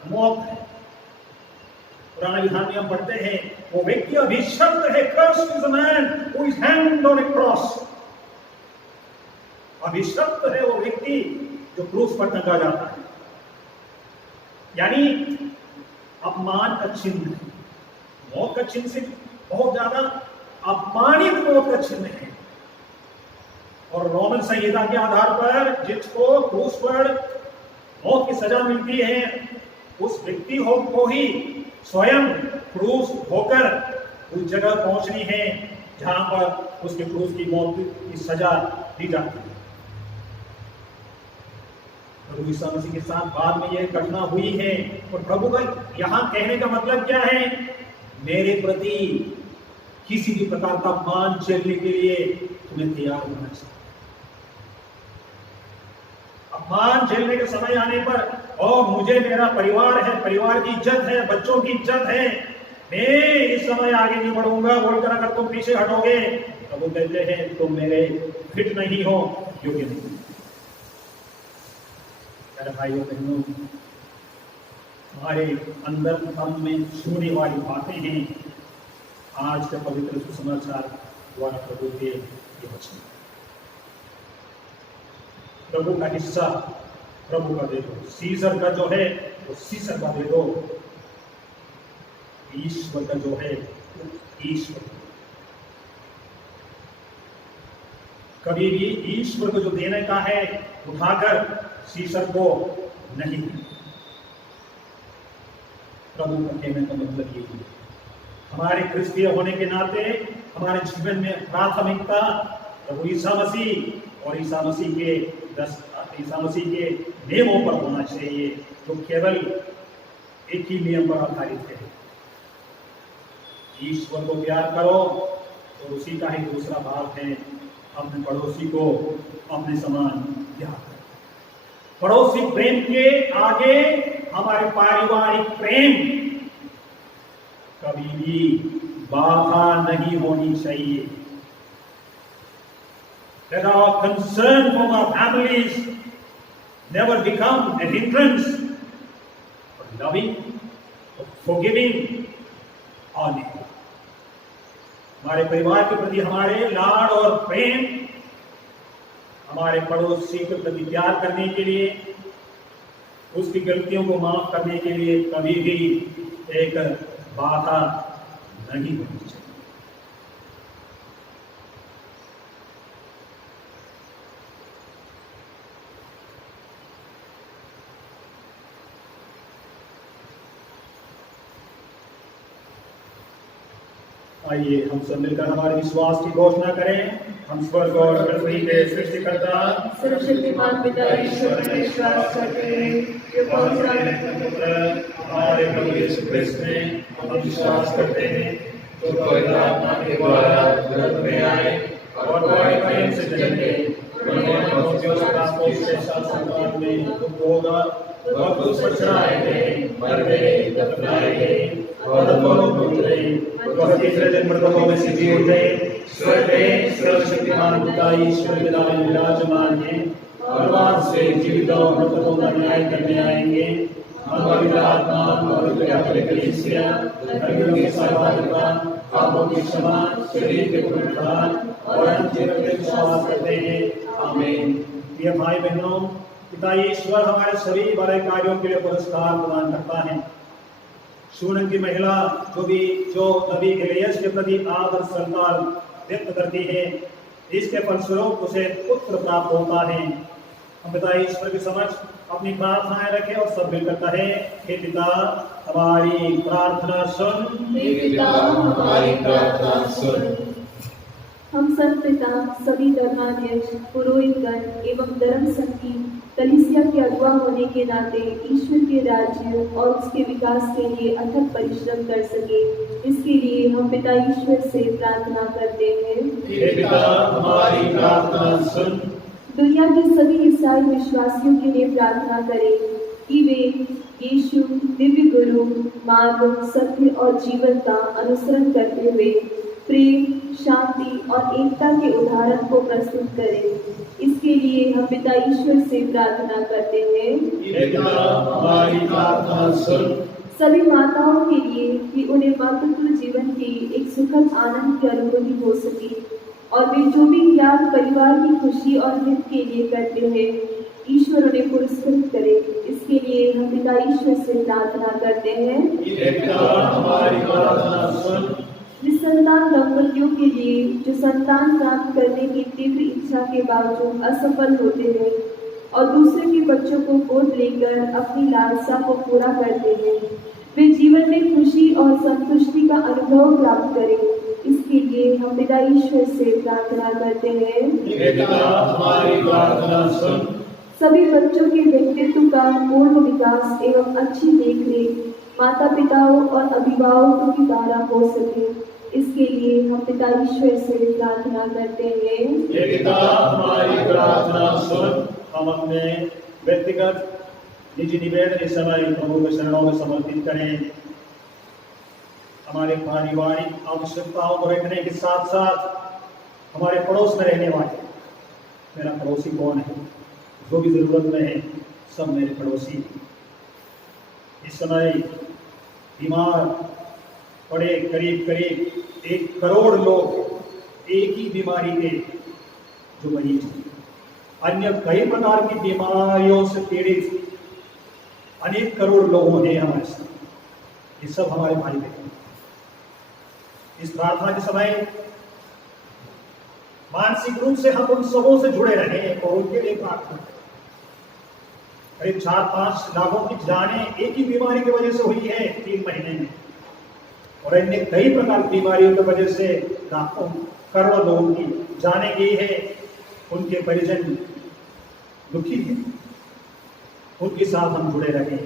मौत है। पुराने विधान में हम पढ़ते हैं वो व्यक्ति अभिशप्त है, cursed is a man who is hanged on a cross। अभिशप्त है वो व्यक्ति जो क्रूस पर टंगा जाता है, यानी अपमान का चिन्ह है, मौत का चिन्ह से बहुत ज्यादा अपमानित मौत का चिन्ह है। और रोमन संहिता के आधार पर जिसको क्रूस पर मौत की सजा मिलती है उस व्यक्ति को ही स्वयं क्रूस होकर उस जगह पहुंचनी है जहां पर उसके क्रूस की मौत की सजा दी जाती है। प्रभु ईसा मसीह के साथ बाद में यह घटना हुई है और प्रभु का यहां कहने का मतलब क्या है? मेरे प्रति किसी भी प्रकार का मान झेलने के लिए तुम्हें तैयार होना चाहिए। अपमान झेलने के समय आने पर और मुझे मेरा परिवार है, परिवार की इज्जत है, बच्चों की इज्जत है, मैं इस समय आगे नहीं बढ़ूंगा बोलकर अगर तुम पीछे हटोगे तो वो कहते हैं तुम मेरे फिट नहीं हो, योग्य नहीं। मेरे भाइयों बहनों, हमारे अंदर मन में छूने वाली बातें हैं आज के पवित्र सुसमाचार द्वारा प्रभु के ये वचन। प्रभु का हिस्सा प्रभु का दे दो, सीजर का जो है वो सीजर का दे दो, ईश्वर का जो है ईश्वर। कभी भी ईश्वर को जो देने का है उठाकर सीजर को नहीं। प्रभु का कहने का मतलब यही है, हमारे क्रिस्तीय होने के नाते हमारे जीवन में प्राथमिकता प्रभु ईसा मसीह और ईसा मसीह के नियमों पर होना चाहिए, जो केवल एक ही नियम पर आधारित है, ईश्वर को प्यार करो। और उसी का ही दूसरा भाग है अपने पड़ोसी को अपने समान प्यार करो। पड़ोसी प्रेम के आगे हमारे पारिवारिक प्रेम कभी भी बाधा नहीं होनी चाहिए। Let our concern for our families never become a hindrance for loving, for forgiving our neighbor। हमारे परिवार के प्रति हमारे लाड और प्रेम हमारे पड़ोसी के प्रति प्यार करने के लिए, उसकी गलतियों को माफ करने के लिए कभी भी एक बाधा नहीं होनी चाहिए। आइए हम सब मिलकर हमारे विश्वास की घोषणा करें। हम स्वर्ग और पृथ्वी के सृष्टिकर्ता सर्वशक्तिमान पिता ईश्वर पर विश्वास करते हैं, जो पुत्र हमारे प्रभु यीशु क्रिस्त में हम विश्वास करते हैं, जो पवित्र आत्मा के द्वारा जगत में आए और बड़े प्रेम से जन्मे, उन्होंने मनुष्यों के रास्तों से संसार में दुख होगा, वह क्रूस पर चढ़ाए गए, मर गए, दफनाए गए और दोनों उतरे, वह तीसरे दिन मृतकों में से जी उठे, स्वर्ग में सर्वशक्तिमान पिता ईश्वर पिता में विराजमान है और वहां से जीवितों और मृतकों का न्याय करने आएंगे। हम पवित्र आत्मा और कैथोलिक कलीसिया, धर्मियों की सहभागिता, पापों की क्षमा, शरीर के पुनरुत्थान और अनंत जीवन में विश्वास करते हैं। आमीन। ये भाई बहनों, पिता ईश्वर हमारे सभी बड़े कार्यों के लिए पुरस्कार प्रदान करता है। शून्य की महिला जो नबी एलियस के प्रति आदर सत्कार व्यक्त करती है, इसके फलस्वरूप उसे पुत्र प्राप्त होता है। हम पिता ईश्वर के समक्ष अपनी प्रार्थनाएं रखें और सब मिलकर कहें, हे पिता हमारी प्रार्थना सुन। हे पिता हमारी प्रार्थना सुन। हम सब पिता, सभी धर्माध्यक्ष, पुरोहितगण एवं धर्म संघ की कलीसिया के अगुवा होने के नाते ईश्वर के राज्य और उसके विकास के लिए अथक परिश्रम कर सके, इसके लिए हम पिता ईश्वर से प्रार्थना करते हैं। हे पिता हमारी प्रार्थना सुन। दुनिया के सभी ईसाई विश्वासियों के लिए प्रार्थना करें कि वे यीशु दिव्य गुरु, मार्ग, सत्य और जीवन का अनुसरण करते हुए प्रेम, शांति और एकता के उदाहरण को प्रस्तुत करें। इसके लिए हम पिता ईश्वर से प्रार्थना करते हैं। हे पिता हमारी प्रार्थना सुन। सभी माताओं के लिए कि उन्हें मातृत्व जीवन के एक सुखद आनंद की अनुभूति हो सके और वे जो भी त्याग परिवार की खुशी और हित के लिए करते हैं, ईश्वर उन्हें पुरस्कृत करे। इसके लिए हम पिता ईश्वर से प्रार्थना करते हैं। हे पिता, हमारी प्रार्थना सुन। निसंतान दंपतियों के लिए जो संतान प्राप्त करने की तीव्र इच्छा के बावजूद असफल होते हैं और दूसरे के बच्चों को गोद लेकर अपनी लालसा को पूरा करते हैं, वे जीवन में खुशी और संतुष्टि का अनुभव प्राप्त करें। इसके लिए हम पिता ईश्वर से प्रार्थना करते हैं। हे पिता, हमारी प्रार्थना सुन। सभी बच्चों के व्यक्तित्व का पूर्ण विकास एवं अच्छी देखरेख माता पिताओं और अभिभावकों के द्वारा हो सके, इसके लिए हम पिता ईश्वर से प्रार्थना करते हैं। हे पिता, हमारी प्रार्थना सुन। हम अपने व्यक्तिगत निजी निवेदन इस समय प्रभु के शरणों में समर्पित करें। हमारे पारिवारिक आवश्यकताओं को रखने के साथ साथ हमारे पड़ोस में रहने वाले, मेरा पड़ोसी कौन है, जो भी जरूरत में है, सब मेरे पड़ोसी। इस समय बीमार पड़े करीब करीब 1 करोड़ लोग एक ही बीमारी के जो मरीज हैं। अन्य कई प्रकार की बीमारियों से पीड़ित अनेक करोड़ लोग हैं हमारे साथ। ये सब हमारे भाई बहन। इस प्रार्थना के समय मानसिक रूप से हम उन सबों से जुड़े रहे और उनके लिए प्रार्थना करें। करीब 4-5 लाखों की जानें एक ही बीमारी की वजह से हुई है 3 महीने में, और अन्य कई प्रकार की बीमारियों की वजह से लाखों करोड़ों लोगों की जानें गई है। उनके परिजन दुखी हैं, उनके साथ हम जुड़े रहे।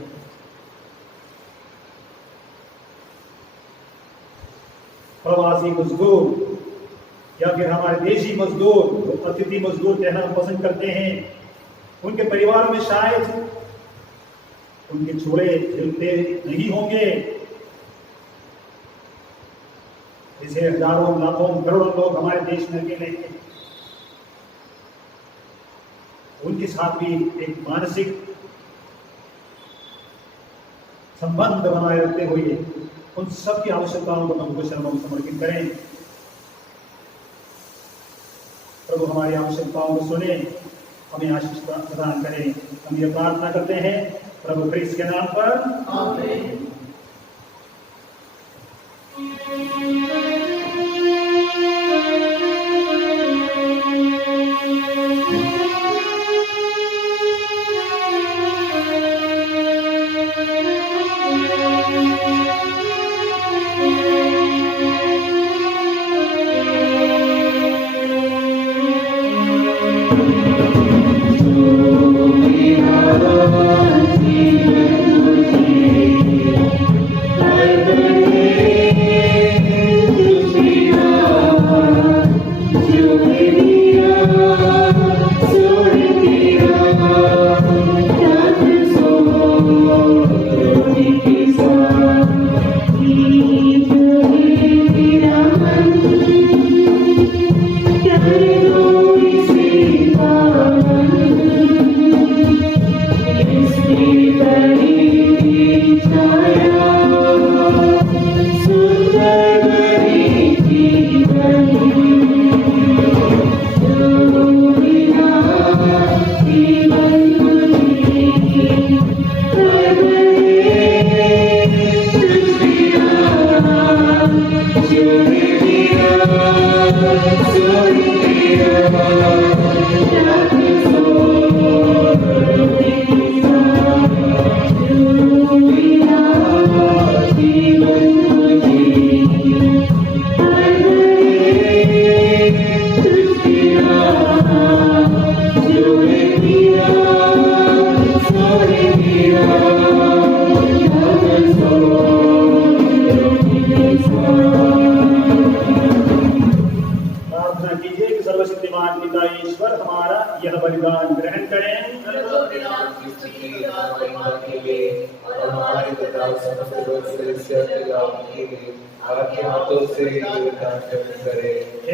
प्रवासी मजदूर या फिर हमारे देशी मजदूर, अतिथि मजदूर कहना हम पसंद करते हैं, उनके परिवार में शायद उनके चूल्हे जलते नहीं होंगे। इसे हजारों लाखों करोड़ों लोग हमारे देश में अकेले हैं। उनके साथ भी एक मानसिक संबंध बनाए रखते हुए उन सब की आवश्यकताओं को प्रभु शरणों में समर्पित करें। प्रभु हमारी आवश्यकताओं को सुने, हमें आशीष प्रदान करें। हम ये प्रार्थना करते हैं प्रभु क्रिस्त के नाम पर, आमीन।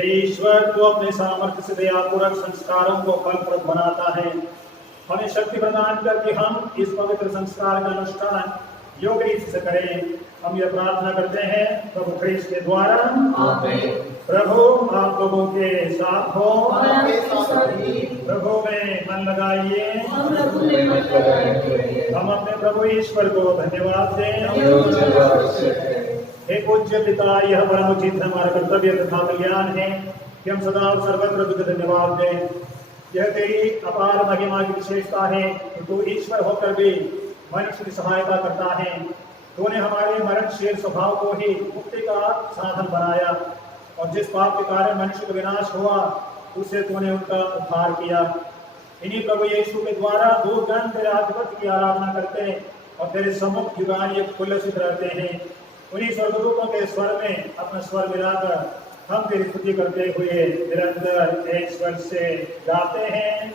ईश्वर तो अपने सामर्थ्य से दयापूर्वक संस्कारों को फलप्रद बनाता है। हमें शक्ति प्रदान करके हम इस पवित्र संस्कार का अनुष्ठान योग्य रीति से करें। हम यह प्रार्थना करते हैं प्रभु ख्रीस्त के द्वारा। प्रभु आप लोगों के साथ हो। प्रभु में मन लगाइए। हम अपने प्रभु ईश्वर को धन्यवाद दें। हे पूज्य पिता, यह परम उचित हमारा कर्तव्य तथा कल्याण है कि हम सदा और सर्वत्र तुझे धन्यवाद दें। यह तेरी अपार महिमा की विशेषता है कि तू ईश्वर होकर भी मनुष्य की सहायता करता है। तूने हमारे मरणशील स्वभाव को ही मुक्ति का साधन बनाया और जिस पाप के कारण मनुष्य का विनाश हुआ उससे तूने उनका उद्धार किया। इन्हीं प्रभु यीशु के द्वारा दूरगण तेरे आधिपत्य की आराधना करते और तेरे सम्मुख युगानुयुग उल्लसित रहते हैं। उन्हीं स्वर्गदूतों के स्वर में अपना स्वर मिलाकर हम तेरी स्तुति करते हुए निरंतर एक स्वर से गाते हैं।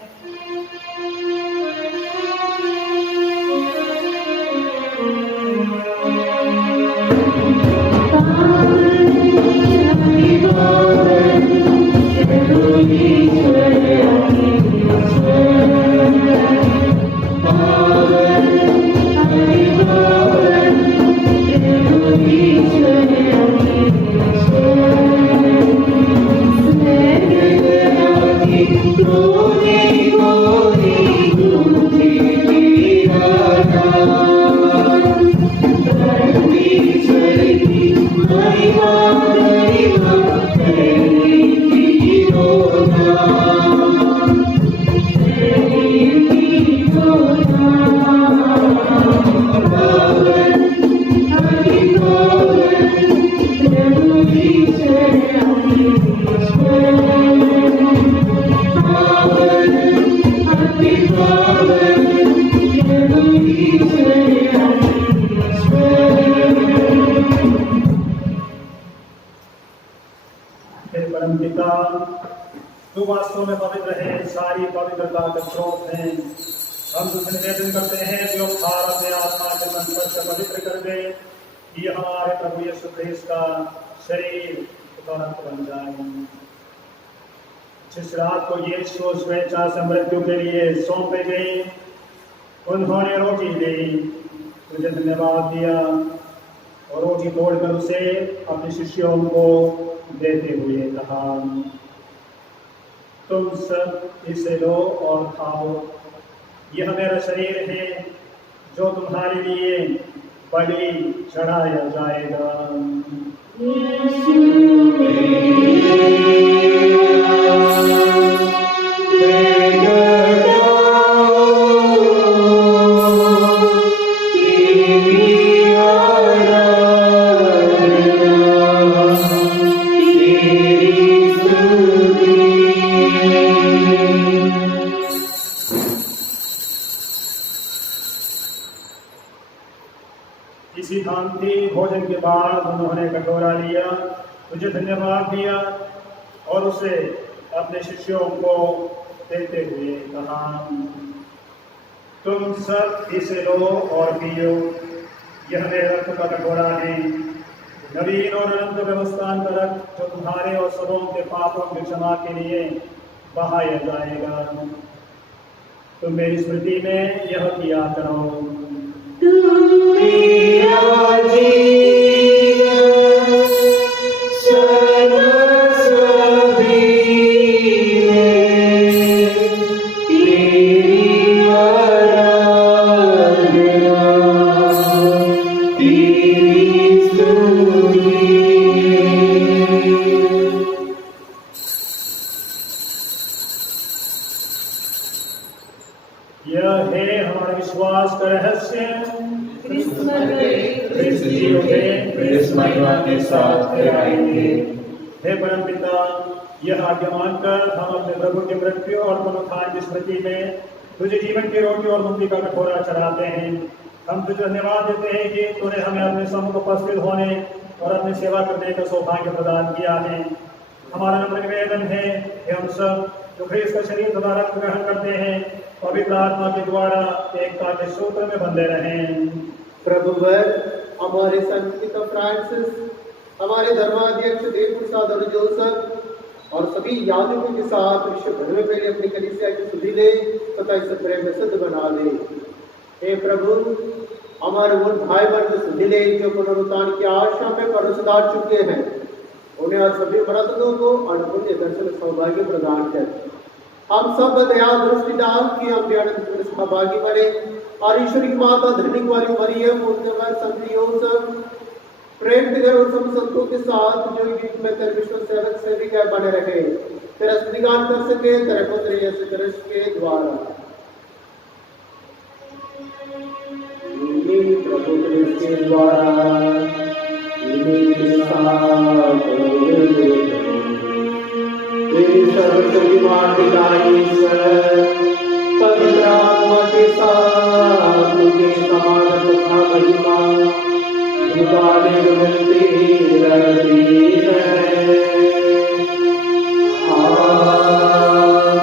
तू वास्तव में पवित्र है, सारी पवित्रता का स्रोत है। हम तुझसे निवेदन करते हैं कि उपहार अपने आत्मा के मन पर पवित्र कर दे कि हमारे प्रभु यीशु ख्रीस्त का शरीर रक्त बन जाए। जिस रात को यीशु स्वेच्छा से मृत्यु के लिए सौंपे गए, उन्होंने रोटी ली, तुझे धन्यवाद दिया और रोटी तोड़कर उसे अपने शिष्यों को देते हुए कहा, तुम सब इसे लो और खाओ, यह मेरा शरीर है जो तुम्हारे लिए बलि चढ़ाया जाएगा। इसी भांति भोजन के बाद उन्होंने कटोरा लिया, तुझे धन्यवाद दिया और उसे अपने शिष्यों को देते हुए कहा, तुम सब इसे लो और पियो, यह मेरे रक्त का कटोरा है, नवीन और अनंत व्यवस्थान का रक्त जो तुम्हारे और सबों के पापों की क्षमा के लिए बहाया जाएगा। तुम मेरी स्मृति में यह किया करो। यह है हमारे विश्वास का रहस्य, ख्रीस्त जी उठे, ख्रीस्त महिमा के साथ फिर आएंगे। हे परमपिता, यह आज्ञा मानकर हम अपने प्रभु की मृत्यु और पुनरुत्थान की स्मृति में तुझे जीवन की रोटी और मुक्ति का कटोरा चढ़ाते हैं। हम तुझे धन्यवाद देते हैं कि तूने हमें अपने सम्मुख उपस्थित होने और अपनी सेवा करने का सौभाग्य प्रदान किया है। हमारा नम्र निवेदन है कि हम सब जो ख्रीस्त का शरीर तथा रक्त ग्रहण करते हैं, पवित्र आत्मा के द्वारा एकता के सूत्र में बंधे रहें। प्रभुवर हमारे संत पिता फ्रांसिस, हमारे धर्माध्यक्ष देव प्रसाद और जोसफ और सभी याजकों के साथ विश्व भर में फैली अपनी कलीसिया की सुधि दे तथा इसे प्रेम में सिद्ध बना दे। हे प्रभु, हमारे उन भाई बहन से मिले जो पुनरुत्थान की आशा में परसदार चुके हैं, उन्हें और सभी मृतकों को और पुण्य दर्शन सौभाग्य प्रदान कर हम सब दया दृष्टि डाल कि हम भी अनंत में सहभागी बने और ईश्वर की माता धरनी वाली मरियम उनके संयोग प्रेम और सब संतों के साथ जो गीत में तेरे विश्व सेवक सेविका बने रहे, तेरा स्वीकार कर सके तेरे पुत्र यीशु क्रिस्त के द्वारा। प्रभु क्रिस्त के द्वारा सर्वशक्तिमान पिता ईश्वर पवित्र आत्मा के साथ तुझे समान तथा महिमा दुकाने मिलती रहती है।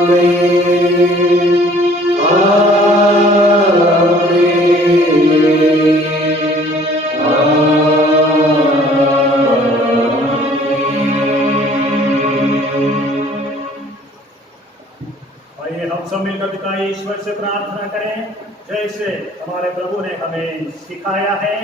आमीन आइए हम सब मिलकर पिता ईश्वर से प्रार्थना करें जैसे हमारे प्रभु ने हमें सिखाया है।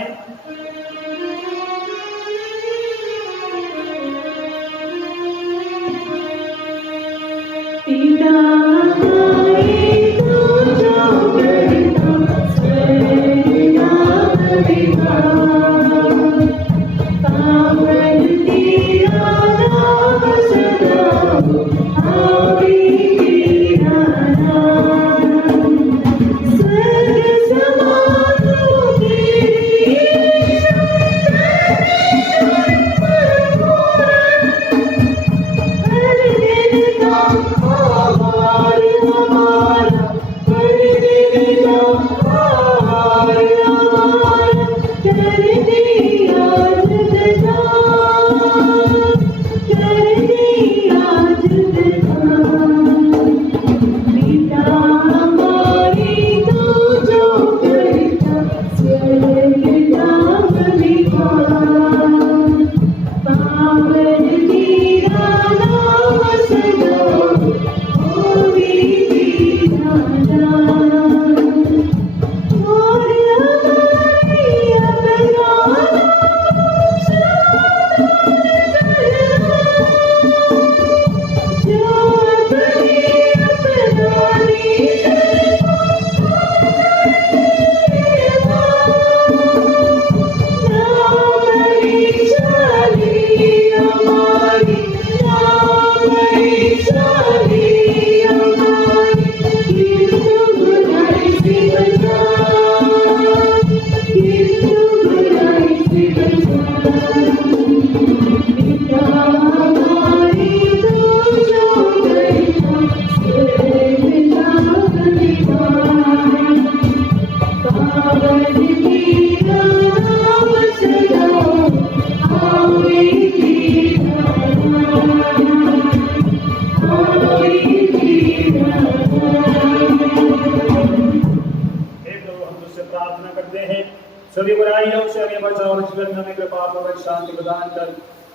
सभी बुराइयों से हमें बचा और जीवन में कृपा पूर्वक शांति प्रदान कर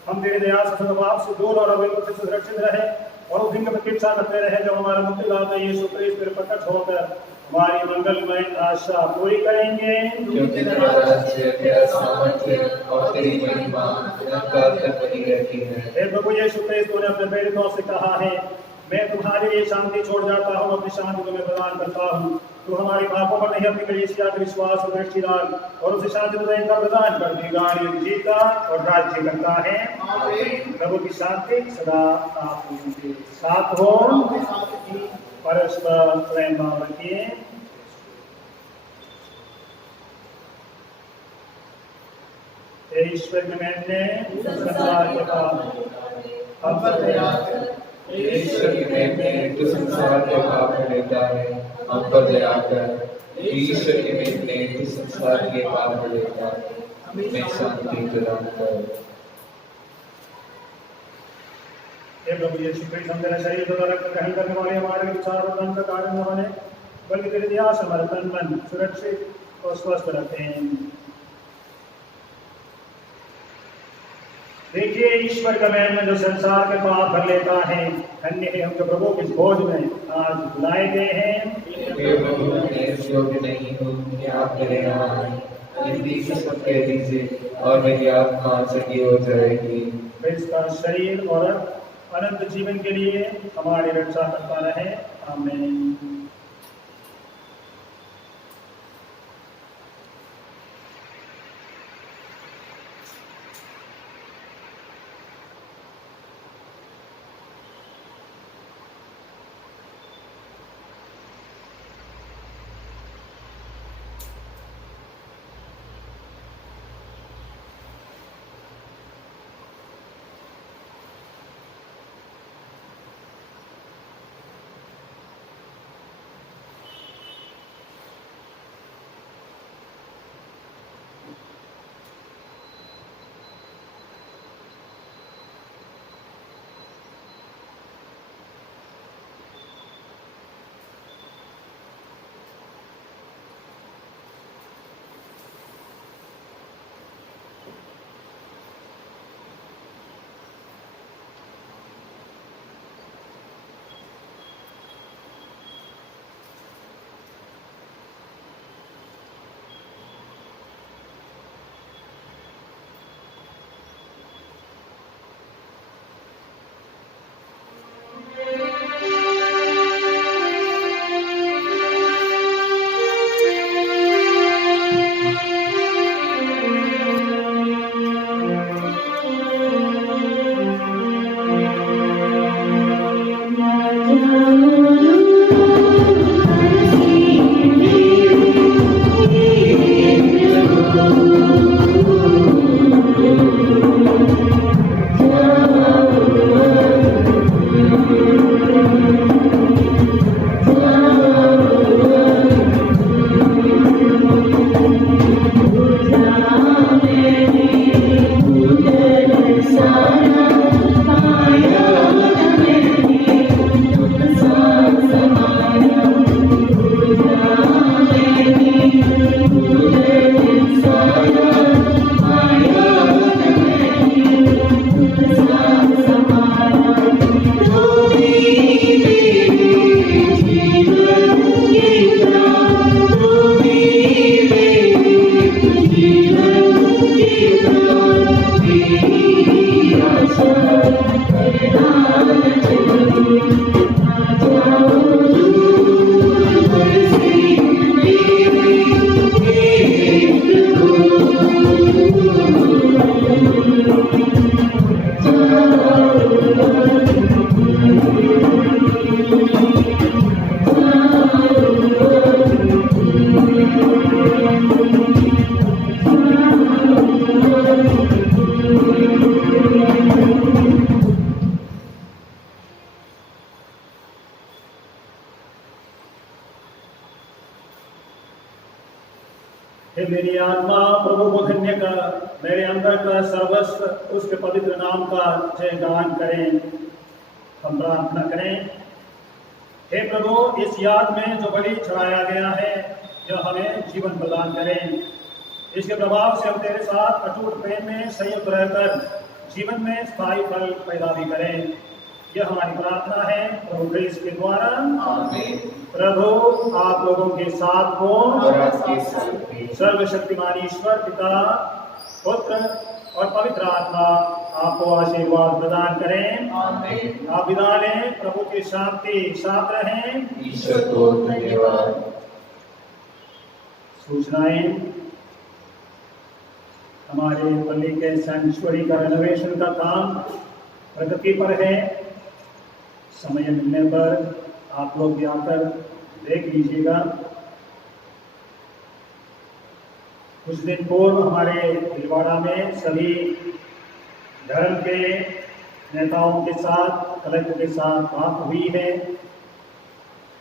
हम तेरे दया से सर्वपाप से दूर और अविमुक्त से सुरक्षित रहे और उस दिन की प्रतीक्षा करते रहे जब हमारा मुक्तिदाता यीशु क्रिस्त पर प्रकट होकर हमारी मंगलमय आशा पूरी करेंगे। क्योंकि तेरा राज्य, तेरा सामर्थ्य और तेरी महिमा निरंतर तक बनी रहती है। हे प्रभु यीशु क्रिस्त ने अपने प्रेरितों से कहा है, मैं तुम्हारे लिए शांति छोड़ जाता हूँ, अपनी शांति तुम्हें प्रदान करता हूँ। तू हमारी पापों पर नहीं अपनी कलीसिया के विश्वास और दृष्टि डाल और उसे शांति का प्रदान कर देगा। जीता और राज्य करता है। प्रभु की शांति सदा आपके साथ हो। परस्पर प्रेम भाव रखिए। ईश्वर के मैंने संसार के पाप हम पर दया कर। ईश्वर की मेहर ने जो संसार के पाप लेता है, हम पर दया कर। ईश्वर की मेहर ने जो संसार के पाप लेता है, हमें शांति प्रदान कर। हे प्रभु यीशु क्रिस्त, हम तेरा शरीर तथा रक्त ग्रहण करने वाले हमारे विचार और मन का कारण न बने, बल्कि तेरे दया से हमारा तन मन सुरक्षित और स्वस्थ रखें। देखिए, ईश्वर का मेहर जो संसार के पाप भर लेता है। धन्य है हम जो प्रभु के भोज में आज बुलाए गए हैं। हे प्रभु ने इस योग्य नहीं हूँ कि आप मेरे यहाँ आए, हिंदी से सब कह दीजिए और मेरी आत्मा सही हो जाएगी। इसका शरीर और अनंत जीवन के लिए हमारी रक्षा करता रहे। आमीन। हे मेरी आत्मा प्रभु को धन्य कर, मेरे अंदर का सर्वस्व उसके पवित्र नाम का जय गान करें। हम प्रार्थना करें। हे प्रभु, इस याद में जो बलि चढ़ाया गया है, यह हमें जीवन प्रदान करें। इसके प्रभाव से हम तेरे साथ अटूट प्रेम में संयुक्त रहकर जीवन में स्थायी फल पैदा भी करें। यह हमारी प्रार्थना है प्रभु क्रिस्त के द्वारा। आमीन। प्रभु आप लोगों के साथ हो। और आपके साथ भी। सर्वशक्तिमान ईश्वर पिता, पुत्र और पवित्र आत्मा आपको आशीर्वाद प्रदान करें। आमीन। आप विदा लें। प्रभु की शांति साथ रहें। ईश्वर को धन्यवाद। सूचनाएं। हमारे पल्ली के सेंचुरी का रेनोवेशन का काम प्रगति पर है। समय मिलने पर आप लोग भी आकर देख लीजिएगा। कुछ दिन पूर्व हमारे भिलवाड़ा में सभी धर्म के नेताओं के साथ, कलेक्टर के साथ बात हुई है।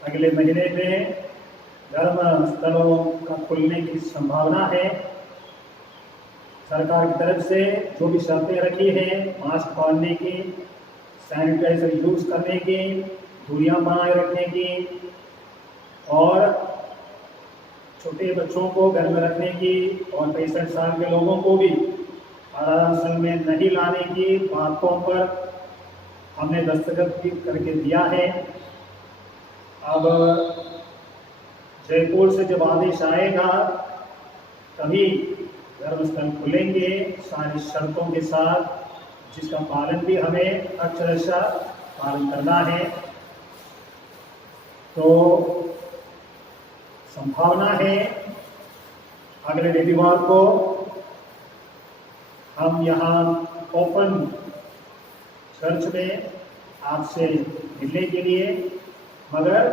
अगले महीने में धर्म स्थलों का खुलने की संभावना है। सरकार की तरफ से जो भी शर्तें रखी हैं, मास्क पहनने की, सैनिटाइजर यूज करने की, दूरियां बनाए रखने की और छोटे बच्चों को घर में रखने की और 65 साल के लोगों को भी आराधना स्थल में नहीं लाने की बातों पर हमने दस्तखत भी करके दिया है। अब जयपुर से जब आदेश आएगा तभी धर्मस्थल खुलेंगे सारी शर्तों के साथ, जिसका पालन भी हमें अक्षरशः पालन करना है। तो संभावना है अगले रविवार को हम यहाँ ओपन चर्च में आपसे मिलने के लिए, मगर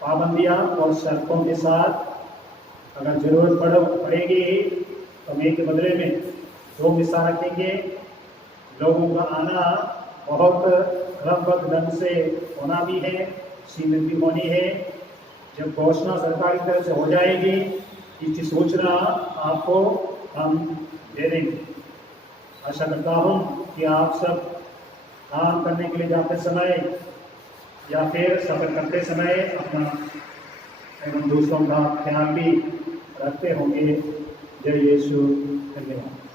पाबंदियां और शर्तों के साथ, अगर जरूरत पड़ेगी तो मैं के बदले में 2 मिसा रखेंगे। लोगों का आना बहुत क्रमबद्ध ढंग से होना भी है, सीमित भी होनी है। जब घोषणा सरकार की तरफ से हो जाएगी इसकी सूचना आपको हम दे देंगे। आशा करता हूँ कि आप सब काम करने के लिए जाते समय या फिर सफर करते समय अपना एवं दूसरों का ख्याल भी रखते होंगे। जय यीशु। धन्यवाद।